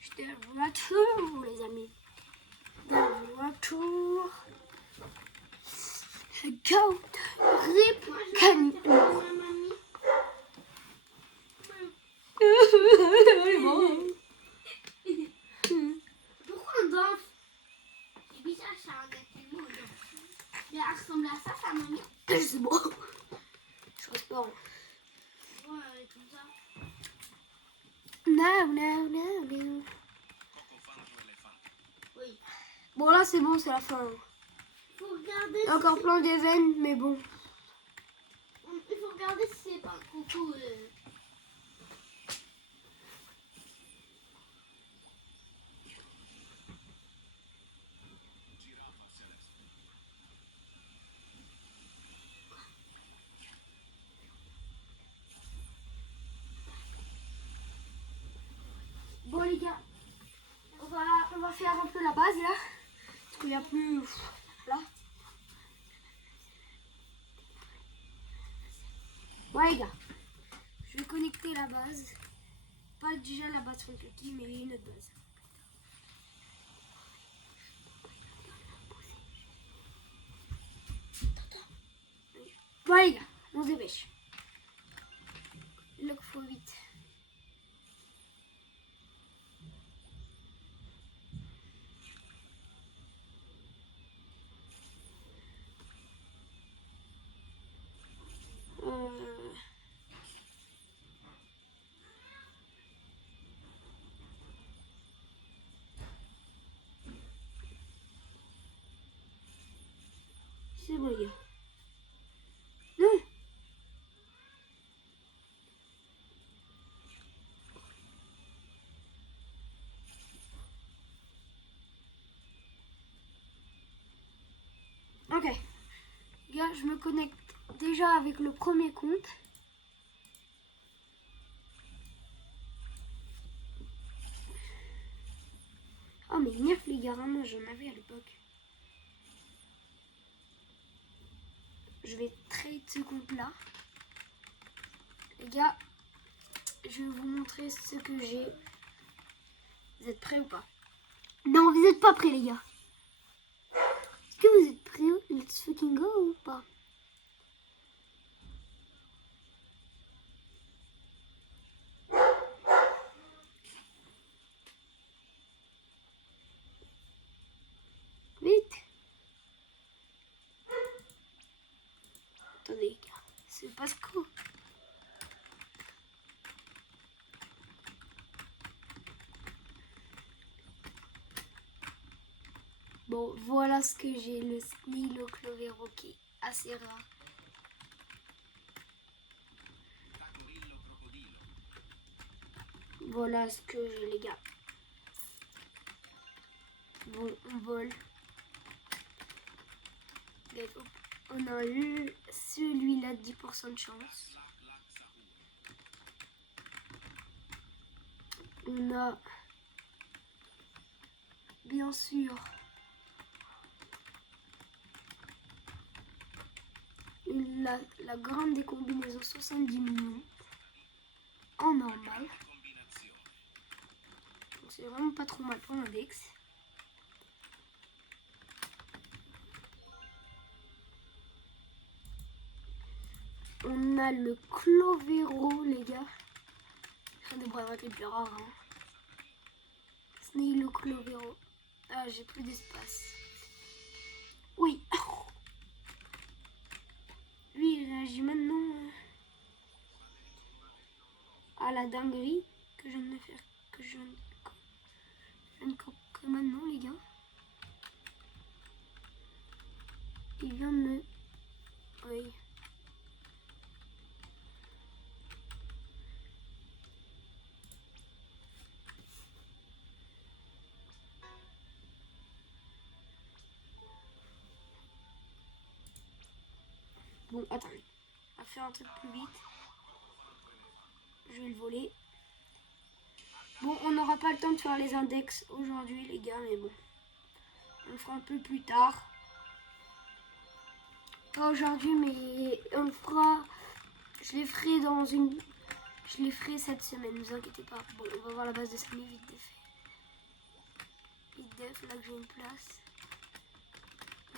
Je suis de retour, les amis. De retour. Go, rip, Moi, je can. vais faire ma mamie. Pourquoi on danse? C'est bizarre, ça regarde tellement on danse. Mais elle ressemble à ça, sa mamie. C'est bon. Je respire. Ouais, elle est comme ça. No. Oui. Bon là c'est bon, c'est la fin. Faut regarder Il y a encore plein d'événements, mais bon. Il faut regarder si c'est pas un coucou. Bon les gars, on va faire un peu la base là. Parce qu'il n'y a plus... Là. Ouais les gars, je vais connecter la base. Pas déjà la base Funky, mais une autre base. Bon les gars, on se dépêche. Lock x8. C'est bon les gars. Non. Ok. Les gars, je me connecte déjà avec le premier compte. Oh mais nerf les gars, hein, moi j'en avais à l'époque. Je vais trade ce compte là. Les gars, je vais vous montrer ce que j'ai. Vous êtes prêts ou pas? Non, vous n'êtes pas prêts les gars. Est-ce que vous êtes prêts? Let's fucking go ou pas? Vite. Attendez les gars, c'est pas ce coup. Bon, voilà ce que j'ai, le Snilo Clovero qui est assez rare. Voilà ce que j'ai les gars. Bon, on vole. On a eu celui-là 10% de chance. On a bien sûr la grande des combinaisons 70 millions en normal. Donc c'est vraiment pas trop mal pour l'index. On a le Clovero les gars. Un des brevets les plus rares. Hein. Snilo Clovero. Ah j'ai plus d'espace. Oui. Lui il réagit maintenant à la dinguerie que je viens de faire. Que je viens que maintenant les gars. Il vient de me... Oui. Bon, attendez. On va faire un truc plus vite. Je vais le voler. Bon, on n'aura pas le temps de faire les index aujourd'hui, les gars, mais bon. On le fera un peu plus tard. Pas aujourd'hui, mais on le fera... Je les ferai dans une... Je les ferai cette semaine, ne vous inquiétez pas. Bon, on va voir la base de Samy vite def. Vite def, là que j'ai une place.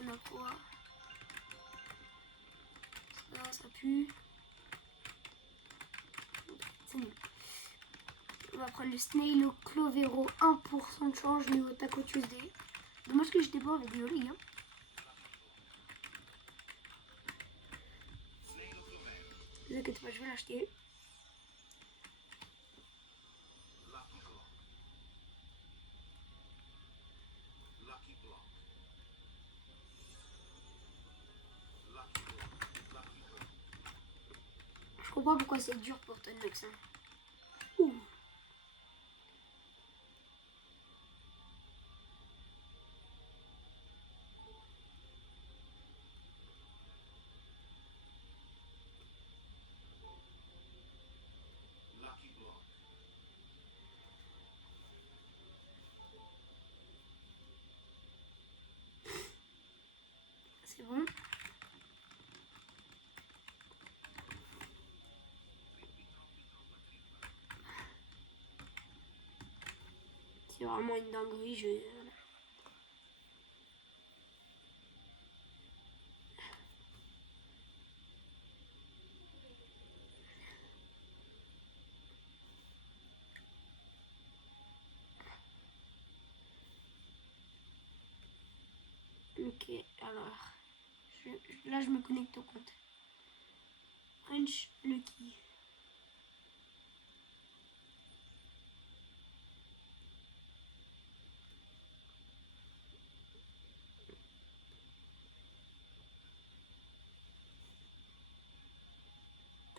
On a quoi? Ça pue. C'est nul. On va prendre le Snailo Clovero 1% de change niveau Taco Tuesday. Dommage que j'étais pas en vidéo les gars. Ne vous inquiétez pas, je vais l'acheter. Je comprends pas pourquoi c'est dur pour Tunlux. Hein. Ouh. C'est bon. C'est vraiment une dinguerie. Ok, alors. Là, je me connecte au compte. French Lucky.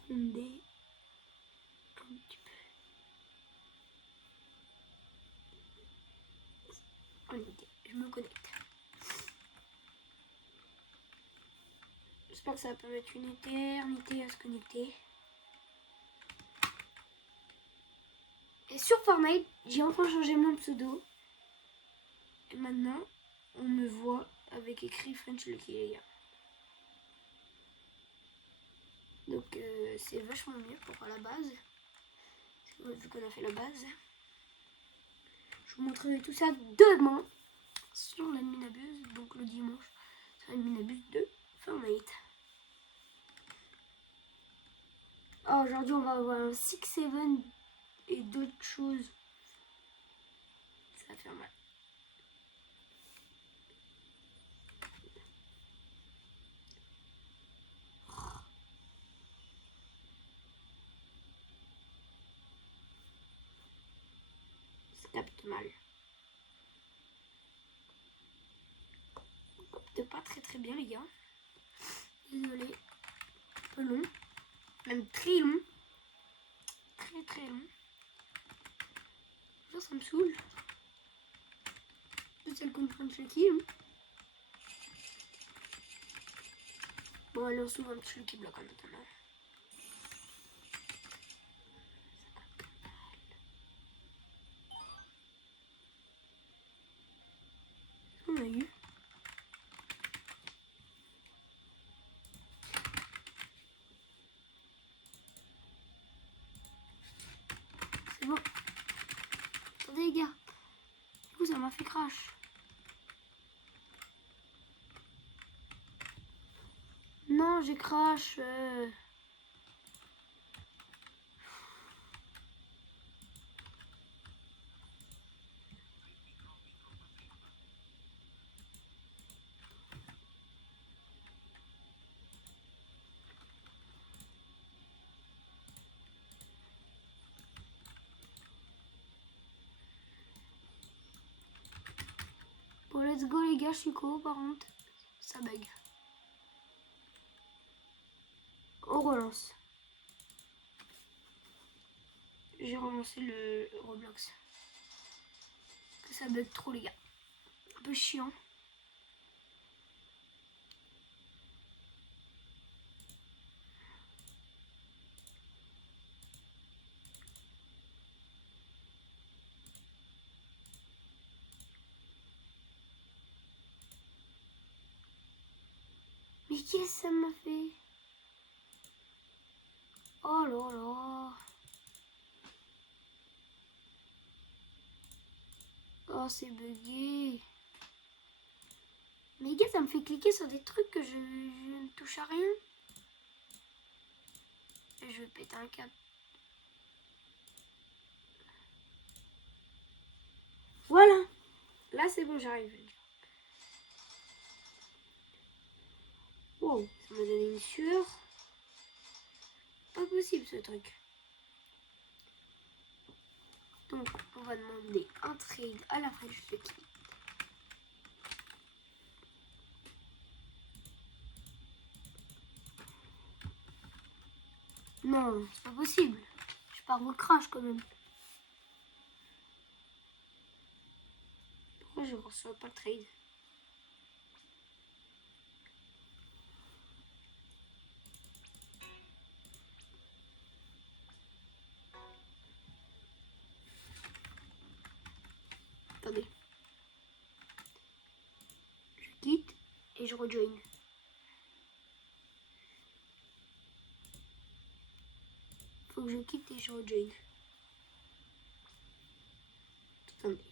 fonder un petit peu. En idée, je me connecte. J'espère que ça va permettre une éternité à se connecter. Et sur Fortnite, j'ai enfin changé mon pseudo. Et maintenant, on me voit avec écrit French Lucky, les gars. Donc c'est vachement mieux pour la base. Vu qu'on a fait la base. Je vous montrerai tout ça demain sur l'adminabuse, donc le dimanche, sur l'adminabuse de Fortnite. Oh, aujourd'hui on va avoir un 6-7 et d'autres choses. Ça va faire mal. Ça capte mal. Ça capte pas très bien les gars. Désolé. Un peu long. Même très long. Très long. Ça me saoule. C'est le contre French Lucky. Bon, allez, on s'ouvre un petit Lucky Block en attendant. On a eu. C'est bon. Attendez les gars. Du coup ça m'a fait crash. Non, j'ai crash. Bon, let's go les gars, je suis KO par contre. Ça bug. On relance. J'ai relancé le Roblox. Que ça bug trop les gars. Un peu chiant. Mais qu'est-ce que ça m'a fait? Oh là là. Oh, c'est bugué. Mais gars, ça me fait cliquer sur des trucs que je ne touche à rien. Et je vais péter un câble. Voilà. Là, c'est bon, j'arrive. Wow, ça m'a donné une sueur. Pas possible ce truc. Donc, on va demander un trade à la French Lucky. Non, c'est pas possible. Je pars au crash quand même. Pourquoi je ne reçois pas le trade? Attendez. Je quitte et je rejoin. Faut que je quitte et je rejoin. Attendez.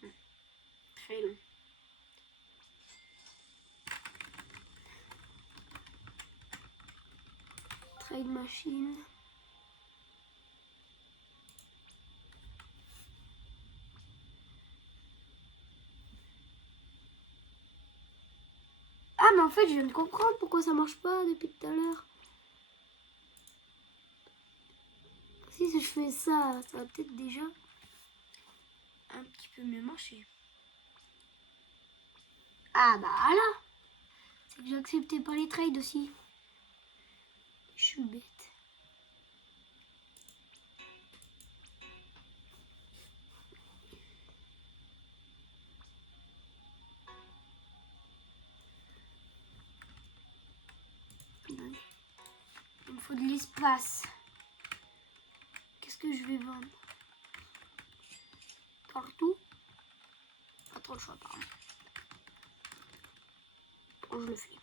C'est bon. Très long. Trade machine. Ah mais en fait je viens de comprendre pourquoi ça marche pas depuis tout à l'heure. Si je fais ça, ça va peut-être déjà un petit peu mieux marcher. Ah bah là, c'est que j'ai accepté pas les trades aussi. Je suis bête. Il me faut de l'espace. Qu'est-ce que je vais vendre? Partout? Pas trop le choix, apparemment. Bon, je le fais.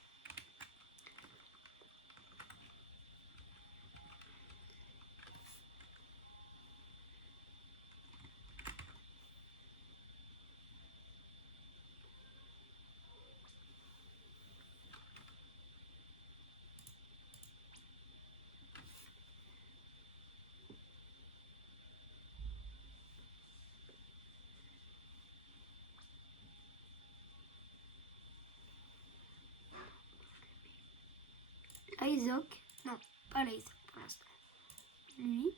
Isaac, non, pas l'Isaac pour l'instant. Lui,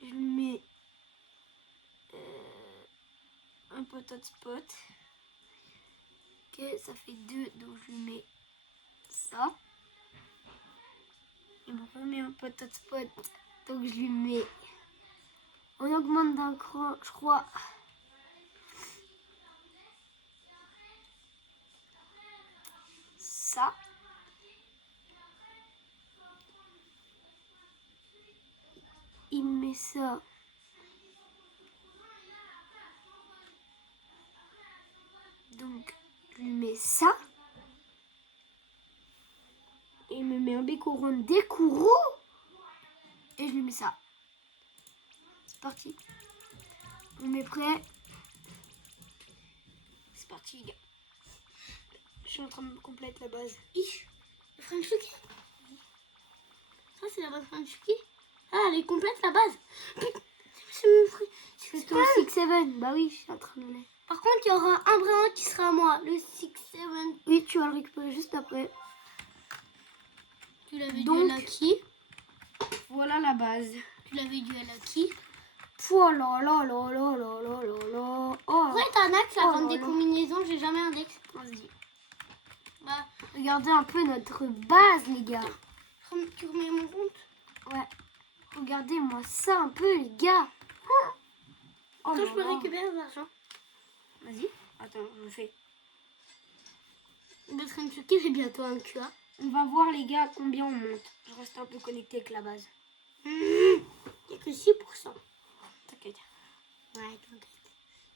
je lui mets un potot spot. Ok, ça fait 2, donc je lui mets ça. Il me remet un potot spot, donc je lui mets. On augmente d'un cran, je crois. Ça. Il met ça. Donc, je lui mets ça. Et il me met un bécoron des courroux. Et je lui mets ça. C'est parti. On est prêt. C'est parti, les gars. Je suis en train de me compléter la base. Ich, le French cookie. Ça, c'est la base French cookie. Ah, elle est complète, la base. Putain, c'est mon frère. C'est ton 6-7. Bah oui, je suis en train de le. Par contre, il y aura un brin qui sera à moi. Le 6-7. Oui, tu vas le récupérer juste après. Tu l'avais Donc, dû à Lucky. Voilà la base. Tu l'avais dû à Lucky. Oh là là là là là là là là. Oh, Après, t'as un axe à Oh vendre là des là. combinaisons. J'ai jamais un index. vas-y. Bah, Regardez un peu notre base, les gars. tu remets mon compte. Ouais. Regardez-moi ça un peu, les gars. Oh Quand là je peux là. récupérer l'argent. Vas-y. Attends, je le fais. Le French cookie, j'ai bientôt un QA. On va voir, les gars, combien on monte. Je reste un peu connecté avec la base. Il n'y a que 6%. T'inquiète. Ouais, t'inquiète.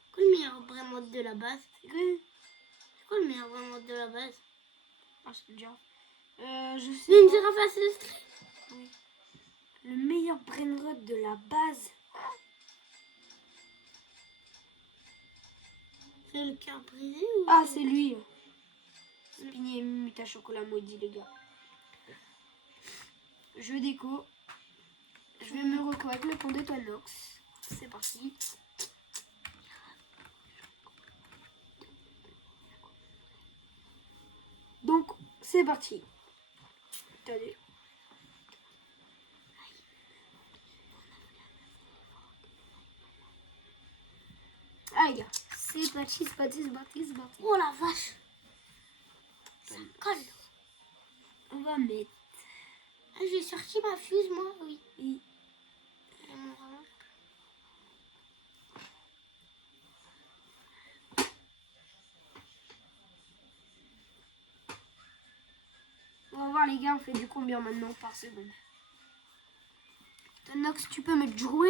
C'est quoi le meilleur vrai mode de la base? C'est quoi? C'est quoi le meilleur vrai mode de la base? Ah, c'est dur. Je C'est sais une pas. girafe à street. Oui. Le meilleur brainrot de la base. C'est le cœur brisé ou? Ah, c'est lui. Spinny et Muta Chocolat maudit, les gars. Je déco. Je vais me reco avec le pont d'étoile Nox. C'est parti. Donc, c'est parti. Attendez. Ah, les gars. C'est parti, c'est parti, c'est parti, c'est parti. Oh la vache. Ça colle. On va mettre. Ah, j'ai sorti ma fuse, moi, oui. Et Et mon rallonge. on va voir, les gars, on fait du combien maintenant par seconde. Nox, tu peux me join.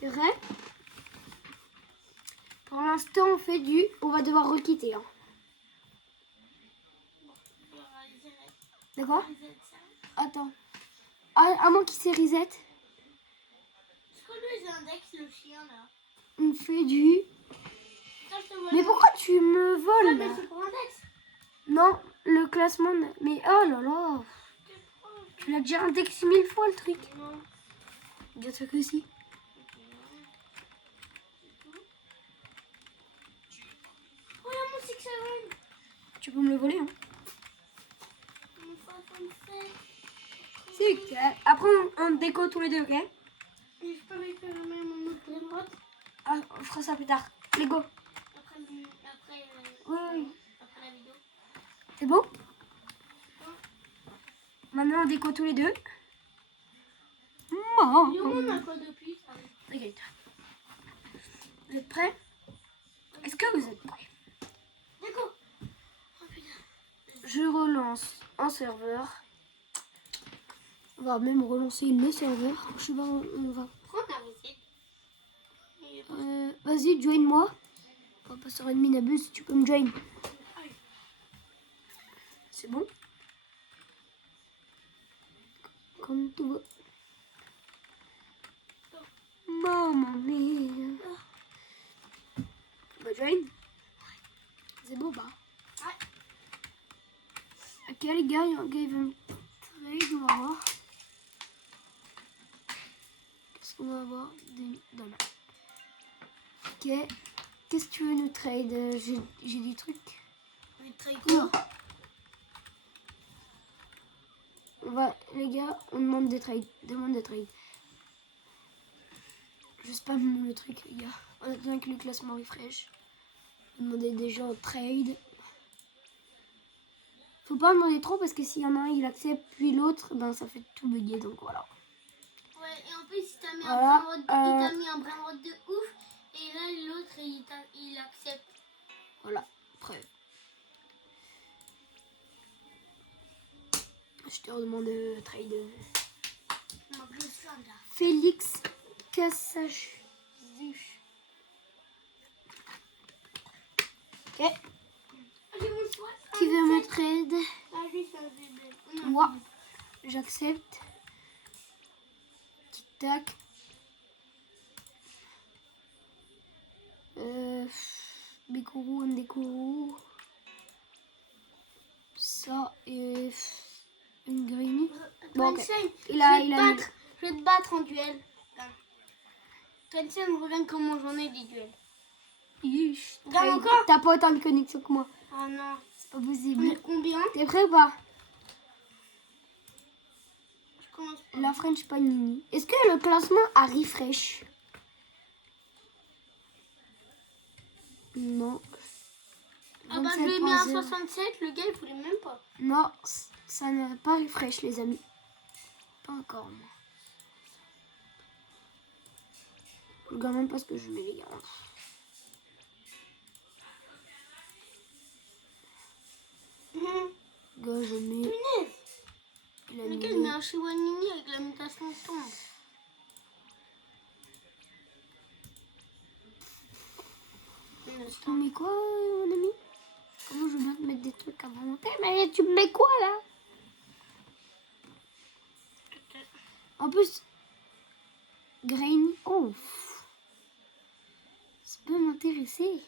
C'est vrai. Pour l'instant, on fait du. On va devoir requitter. Hein. D'accord. Attends. Ah, à moins qu'il s'est reset. C'est quoi le index, le chien, là? On fait du. Attends, je te vois Mais le- pourquoi tu me Ouais, voles mais là? c'est pour index. Non, le classement. Mais oh là là. Tu l'as déjà indexé 1000 fois le truc. Non. Bien sûr que si. Oh, là, mon 6-7. peux me le voler. Hein. Une fois comme ça. Si, après on déco tous les deux, ok? Et je peux récupérer mon autre remote Ah, on fera ça plus tard. Lego. après, Oui. après la vidéo. C'est bon? Maintenant on déco tous les deux. Et on a quoi depuis ça? Regarde. Vous êtes prêts? Est-ce que vous êtes prêts? D'accord. Oh putain. Je relance un serveur. On va même relancer le serveur. Je sais pas où on va. Prends ta recette. Vas-y, join-moi. On va pas sur ennemi n'abuse, tu peux me join. C'est bon? Comme tu veux. Maman mia. Bah join. C'est bon bah. Ouais. Ok les gars, on gave un trade, on va voir. Qu'est-ce qu'on va avoir demain? Ok. Qu'est-ce que tu veux nous trade? J'ai des trucs. Je trade Non. quoi? On va, les gars, on demande des trades. Demande des trades. Je spamme le truc, les gars. On attend que le classement refresh. On demandait des gens en trade. Faut pas en demander trop parce que s'il y en a un, il accepte, puis l'autre, ben ça fait tout bugger. Donc voilà. Ouais, et en plus, il t'a mis, Voilà, il t'a mis un brainrot de ouf. Et là, l'autre, il accepte. Voilà, preuve. Je te redemande de trade. Ma plus flamme là. Félix Cassachu. Ok. J'ai mon choix. Qui veut me trade? Vas-y, c'est un bébé. Moi, j'accepte. Tic tac. Bekuru, Ndekuru. Ça et une Grini. Bon, ok. Je Il vais te battre en duel. Trenchen, regarde comment j'en ai des duels. Yish, Regarde trade. encore. T'as pas autant de connexion que moi. Oh non. C'est pas On possible. est combien? T'es prêt ou pas? Je commence par... La French Panini. Est-ce que le classement a refresh? Non. Ah bah je lui ai mis un 27.0. 67, le gars il voulait même pas. Non, ça n'a pas refresh les amis. Pas encore moi. Je regarde même pas ce que je mets les gars. Gars, je mets Punaise. la Le gars il nuit. met un Chiwanini avec la mutation de tombe. Tu me mets quoi mon ami? Comment je viens de mettre des trucs à volonté? Mais tu me mets quoi là? En plus, Grainy. Oh, ça peut m'intéresser.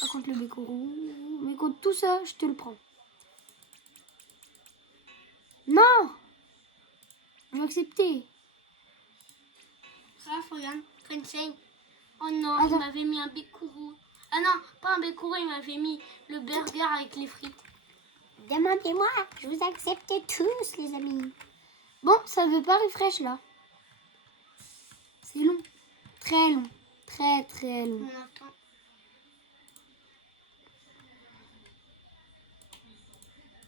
Par contre, le Bekuru. Mais contre tout ça, je te le prends. Non! Je vais accepter. Raph, regarde, Trenchen. Oh non, Attends. il m'avait mis un Bekuru. Ah non, pas un Bekuru, il m'avait mis le burger avec les frites. Demandez-moi, je vous accepte tous, les amis. Bon, ça ne veut pas refresh là. C'est long. Très long. Très très long. On attend.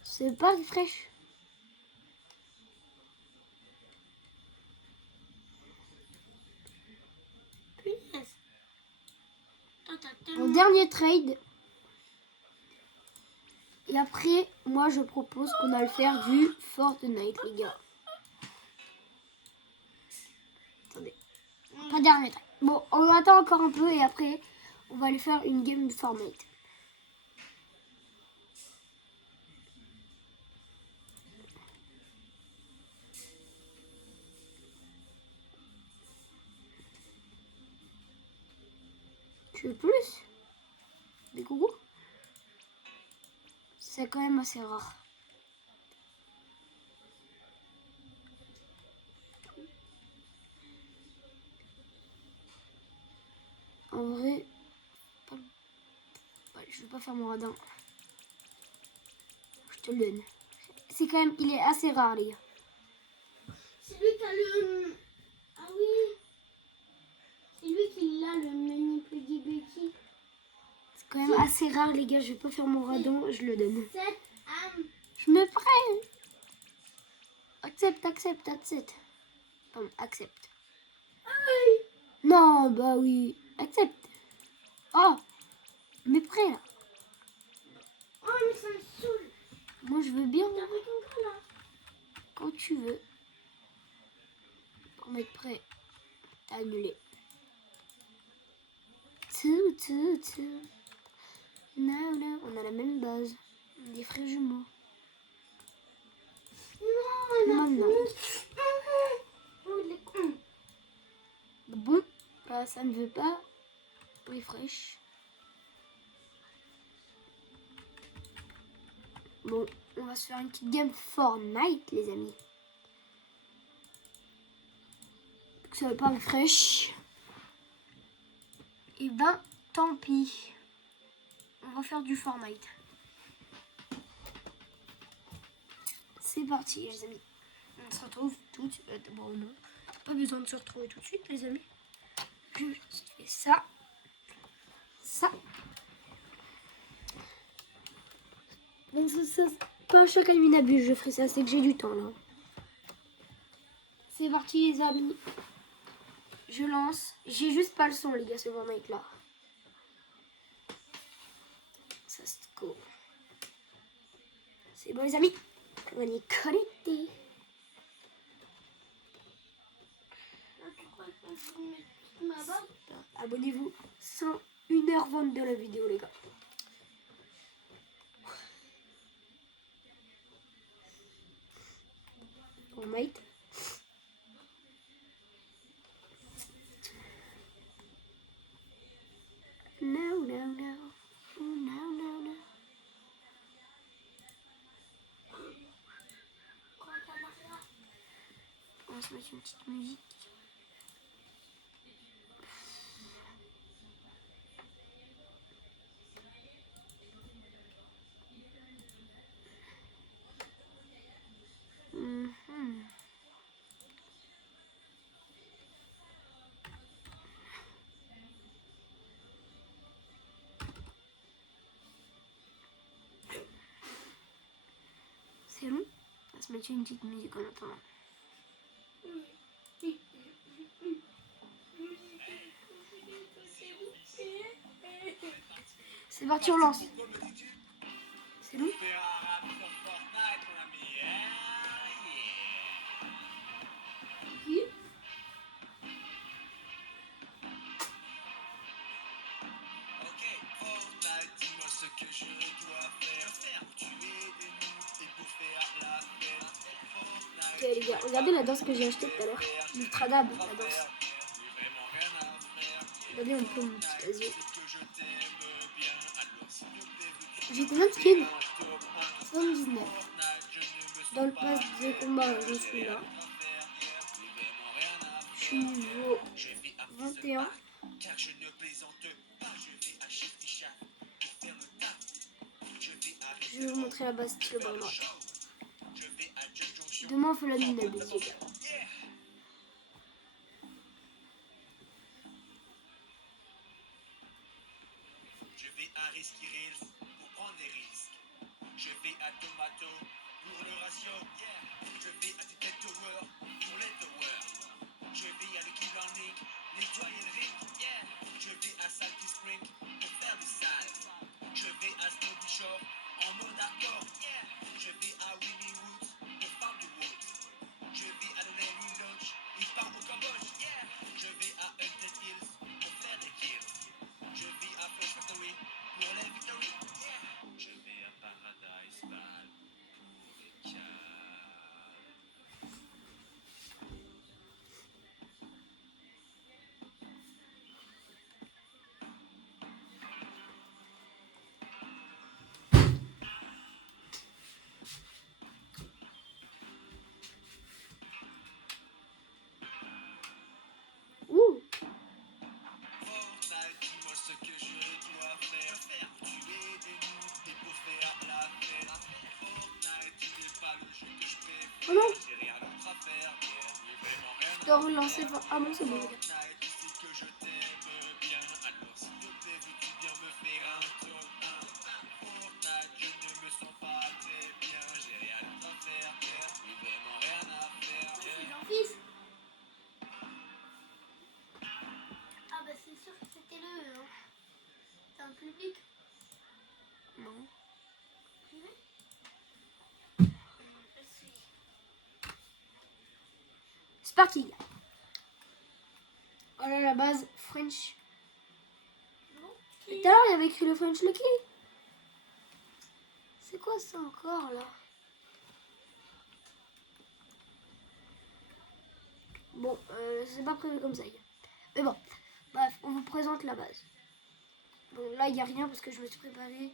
Ça veut pas refresh. Punaise. Toi, t'as Mon tellement... dernier trade. Et après, moi je propose qu'on a le faire du Fortnite, les gars. Attendez. Pas dernier trade. Bon, on attend encore un peu et après, on va aller faire une game de Fortnite. Tu veux plus? Des coucous? C'est quand même assez rare. En vrai, pas le Je veux pas faire mon radin. Je te le donne. C'est quand même, il est assez rare, les gars. C'est lui qui a le... Ah oui. C'est lui qui a le menu Puggy Beauty. C'est quand même assez rare, les gars. Je vais pas faire mon radin, je le donne. Cette âme. Je me prends. Accepte, accepte, accepte. Pardon, accepte. Aïe. Non, bah oui. Accepte. Oh, mais prêt là. Oh, mais ça me saoule. Moi, je veux bien. T'as pris ton cas là. Quand tu veux. Pour mettre prêt. T'as annulé. Tout. Non. On a la même base. Des frères jumeaux. Non, Maintenant. Oh, il est con. Bon, bah, ça ne veut pas. Refresh. Bon, on va se faire une petite game Fortnite, les amis. Que ça veut pas refresh. Et ben, tant pis. On va faire du Fortnite. C'est parti, les amis. On se retrouve tout de suite. Bon, non. Pas besoin de se retrouver tout de suite, les amis. Juste fais ça. Ça. Donc, ça pas à chaque minabus, je ferai ça. C'est que j'ai du temps, là. C'est parti, les amis. Je lance. J'ai juste pas le son, les gars, ce Fortnite là. Ça se go. C'est bon, les amis. On est connectés. Tu crois que je vais mettre ma barbe? Abonnez-vous. 1h20 de la vidéo, les gars. Fortnite. No. Oh, no. On va se mettre une petite musique. C'est long. On va se mettre une petite musique en attendant. C'est parti, on lance. C'est long. Qui? Ok, Fortnite, dis-moi ce que je dois faire pour tuer des noobs et pour faire la fête. Ok, les gars, regardez la danse que j'ai achetée tout à l'heure. L'Ultradab, la danse. Regardez un peu mon petit casier. J'ai combien de skins? 79. Dans le pass de combat, je suis là. Je suis niveau 21. Car je ne plaisante pas, je vais à Chificha pour faire le taf. Je vais vous montrer la base stylo Bernard. Demain on fait la mine à les gars. Je vais à Risky Reels pour prendre des risques. Je vais à Tomato pour le ratio. Je vais à Ticket Tower pour les towers. Je vais à Lucky Landing, nettoyer le ring. Je vais à Salty Spring pour faire du sale. Je vais à Snowby Shore en mode hardcore. Je vais à Winnie Woods pour faire du wood. Je vais à dois relancer. Ah bon, c'est bon, regarde. Tu sais que je t'aime bien. Alors s'il te plaît, veux-tu bien me faire un tour? Fortnite, je ne me sens pas très bien. J'ai rien à faire, plus vraiment rien à faire. C'est Jean-Fils. Ah bah c'est sûr que c'était le... Hein. C'est un public. Non. C'est parti. Voilà la base French. Tout à l'heure, il y avait écrit le French Lucky. C'est quoi ça encore là? Bon, c'est pas prévu comme ça. Mais bon, bref, on vous présente la base. Bon, là, il n'y a rien parce que je me suis préparé.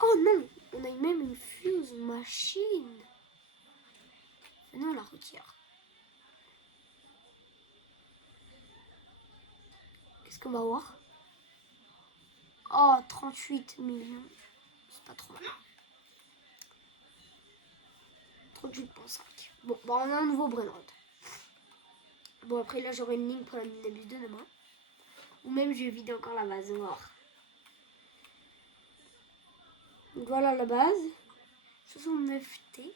Oh non, on a même une fuse machine. Maintenant, on la retire. Qu'est-ce qu'on va voir? Oh, 38 millions. C'est pas trop mal. 38,5. Bon, on a un nouveau Brainrot. Bon, après, là, j'aurai une ligne pour la Minabus de demain. Ou même, je vais vider encore la base. On va voir. Donc, voilà la base. 69T.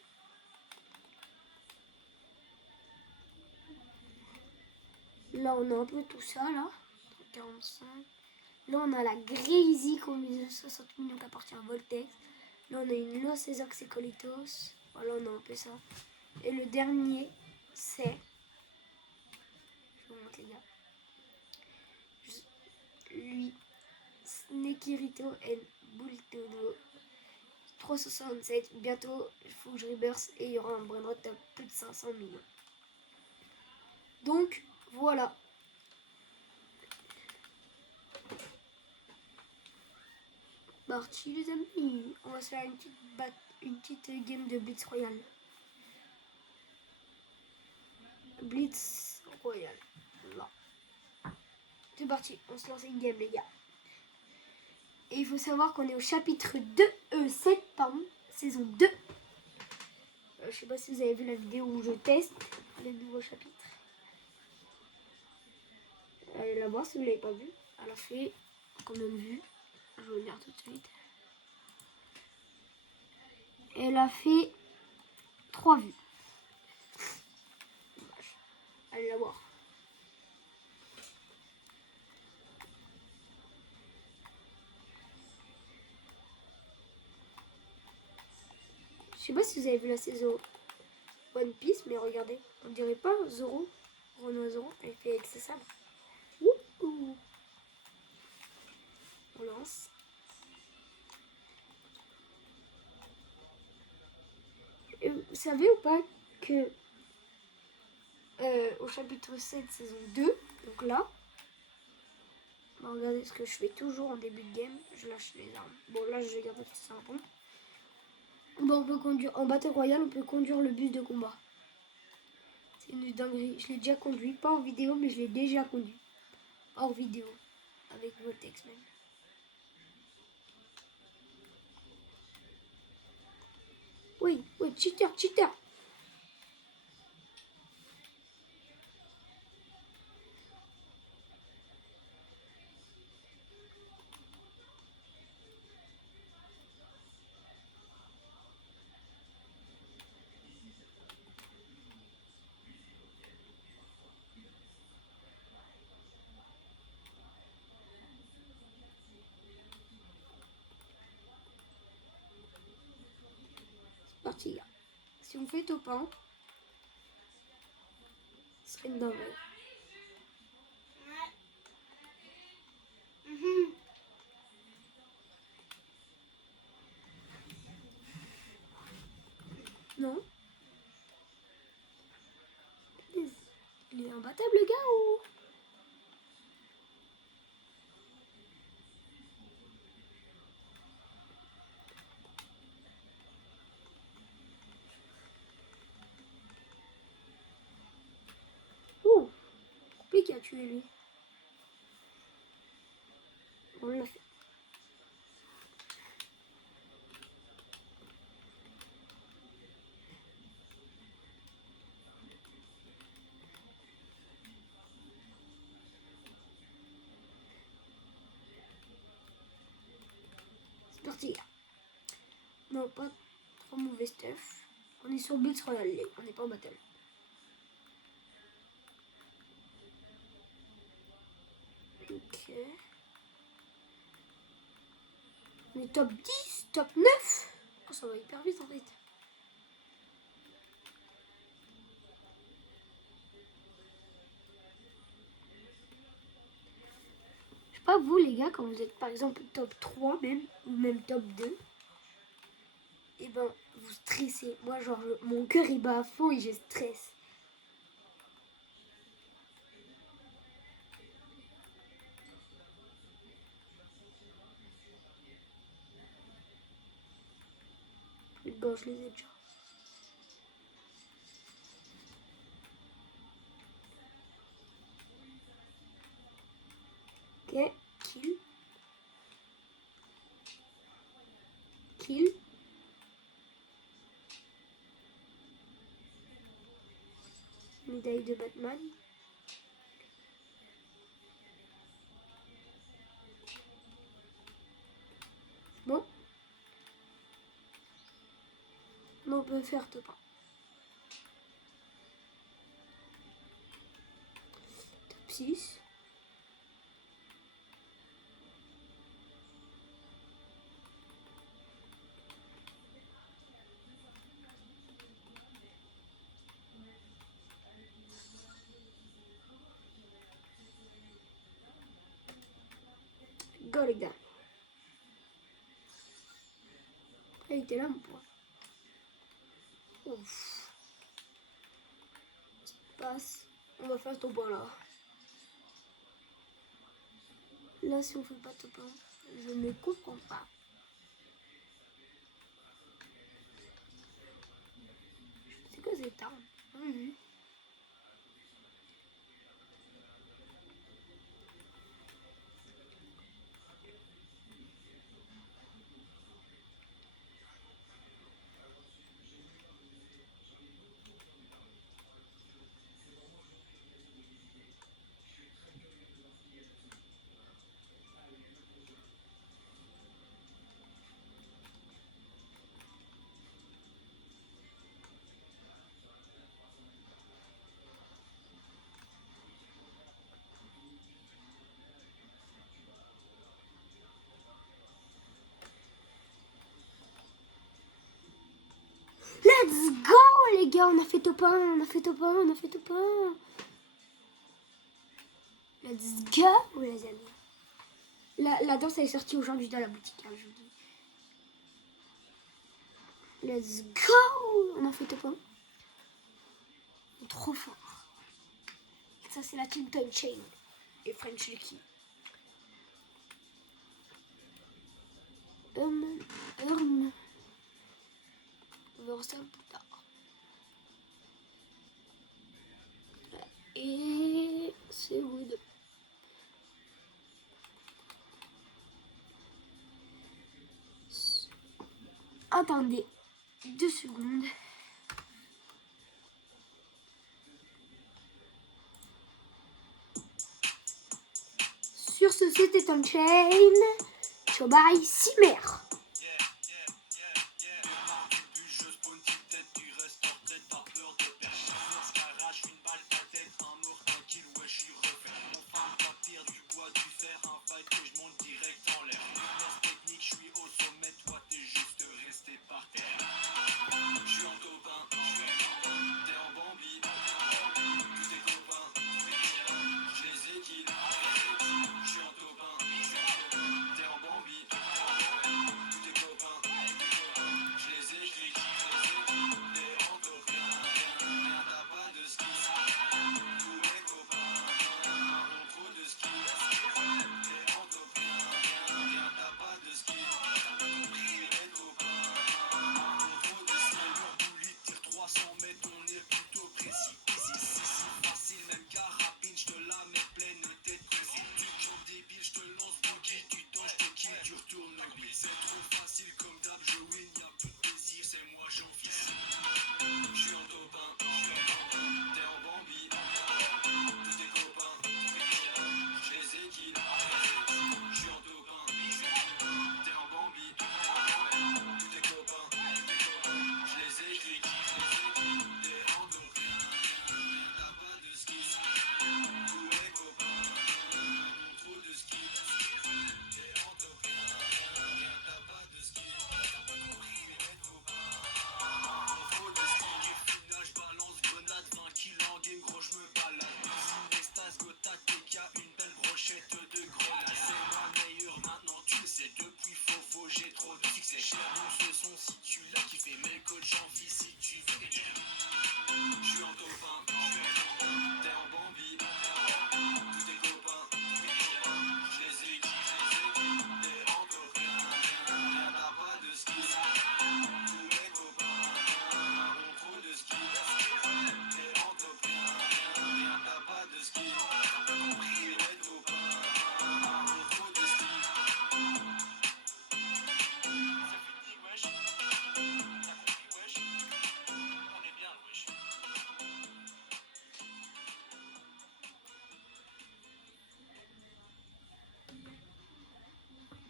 Là, on a un peu tout ça, là. 45. Là, on a la Greasy combinaison 60 millions qui appartient à Voltex. Là, on a une Los Ezox et Colitos. Voilà, on a un peu ça. Et le dernier, c'est... Je vous montre, les gars. Lui, Snekirito et Bultono. 367. Bientôt, il faut que je reverse et il y aura un Brainrot à plus de 500 millions. Donc, voilà. Parti les amis, on va se faire une petite game de Blitz Royale. Blitz Royale. Là. C'est parti, on se lance une game les gars. Et il faut savoir qu'on est au chapitre 2, 7 pardon, saison 2. Je sais pas si vous avez vu la vidéo où je teste le nouveau chapitre. Allez la voir si vous l'avez pas vu. Elle a fait combien de vues? Je vais vous dire tout de suite. Elle a fait 3 vues. Allez la voir. Je sais pas si vous avez vu la saison One Piece, mais regardez, on dirait pas Zoro, Renoir Zoro, elle fait avec ses sabres. Wouhou. On lance. Et vous savez ou pas que au chapitre 7, saison 2, donc là, bah regardez ce que je fais toujours en début de game, je lâche les armes. Bon là je vais garder tout ça bon. Bon, on peut conduire, en Battle Royale, on peut conduire le bus de combat. C'est une dinguerie, je l'ai déjà conduit, pas en vidéo, mais je l'ai déjà conduit. Hors vidéo, avec Voltex même. Oui, oui, cheater, cheater. Parti, gars. Si on fait top 1, ce serait une dinguerie. Ouais. Mhm. Non. Il est imbattable le gars ou... Ouh, compliqué à tuer lui. On l'a fait. sortir. Non, pas trop mauvais stuff. On est sur Blitz Royale League, on n'est pas en battle. Ok. On est top 10, top 9. Oh, ça va hyper vite en fait. Je sais pas vous les gars, quand vous êtes par exemple top 3 même, ou même top 2. Et ben vous stressez. Moi genre mon cœur il bat à fond et je stresse. Bon, je les ai déjà. Ok, kill. Kill. Médaille de Batman. Bon. On peut faire top 1. Top 6. Go les gars. Il était là mon point. Ouf. Passe. On va faire ton point là. Là si on fait pas top 1, je ne comprends pas. C'est quoi cette arme? Let's go les gars, on a fait top 1, on a fait top 1, on a fait top 1. Let's go les amis. La danse elle est sortie aujourd'hui dans la boutique, hein, je vous dis. Let's go. On a fait top 1. Trop fort. Ça c'est la team Time Chain et French Lucky. On verra ça plus tard. Et c'est good. Attendez 2 secondes. Sur ce, c'était Time Chain. Ciao bye, Simer. Mais on est plutôt précis.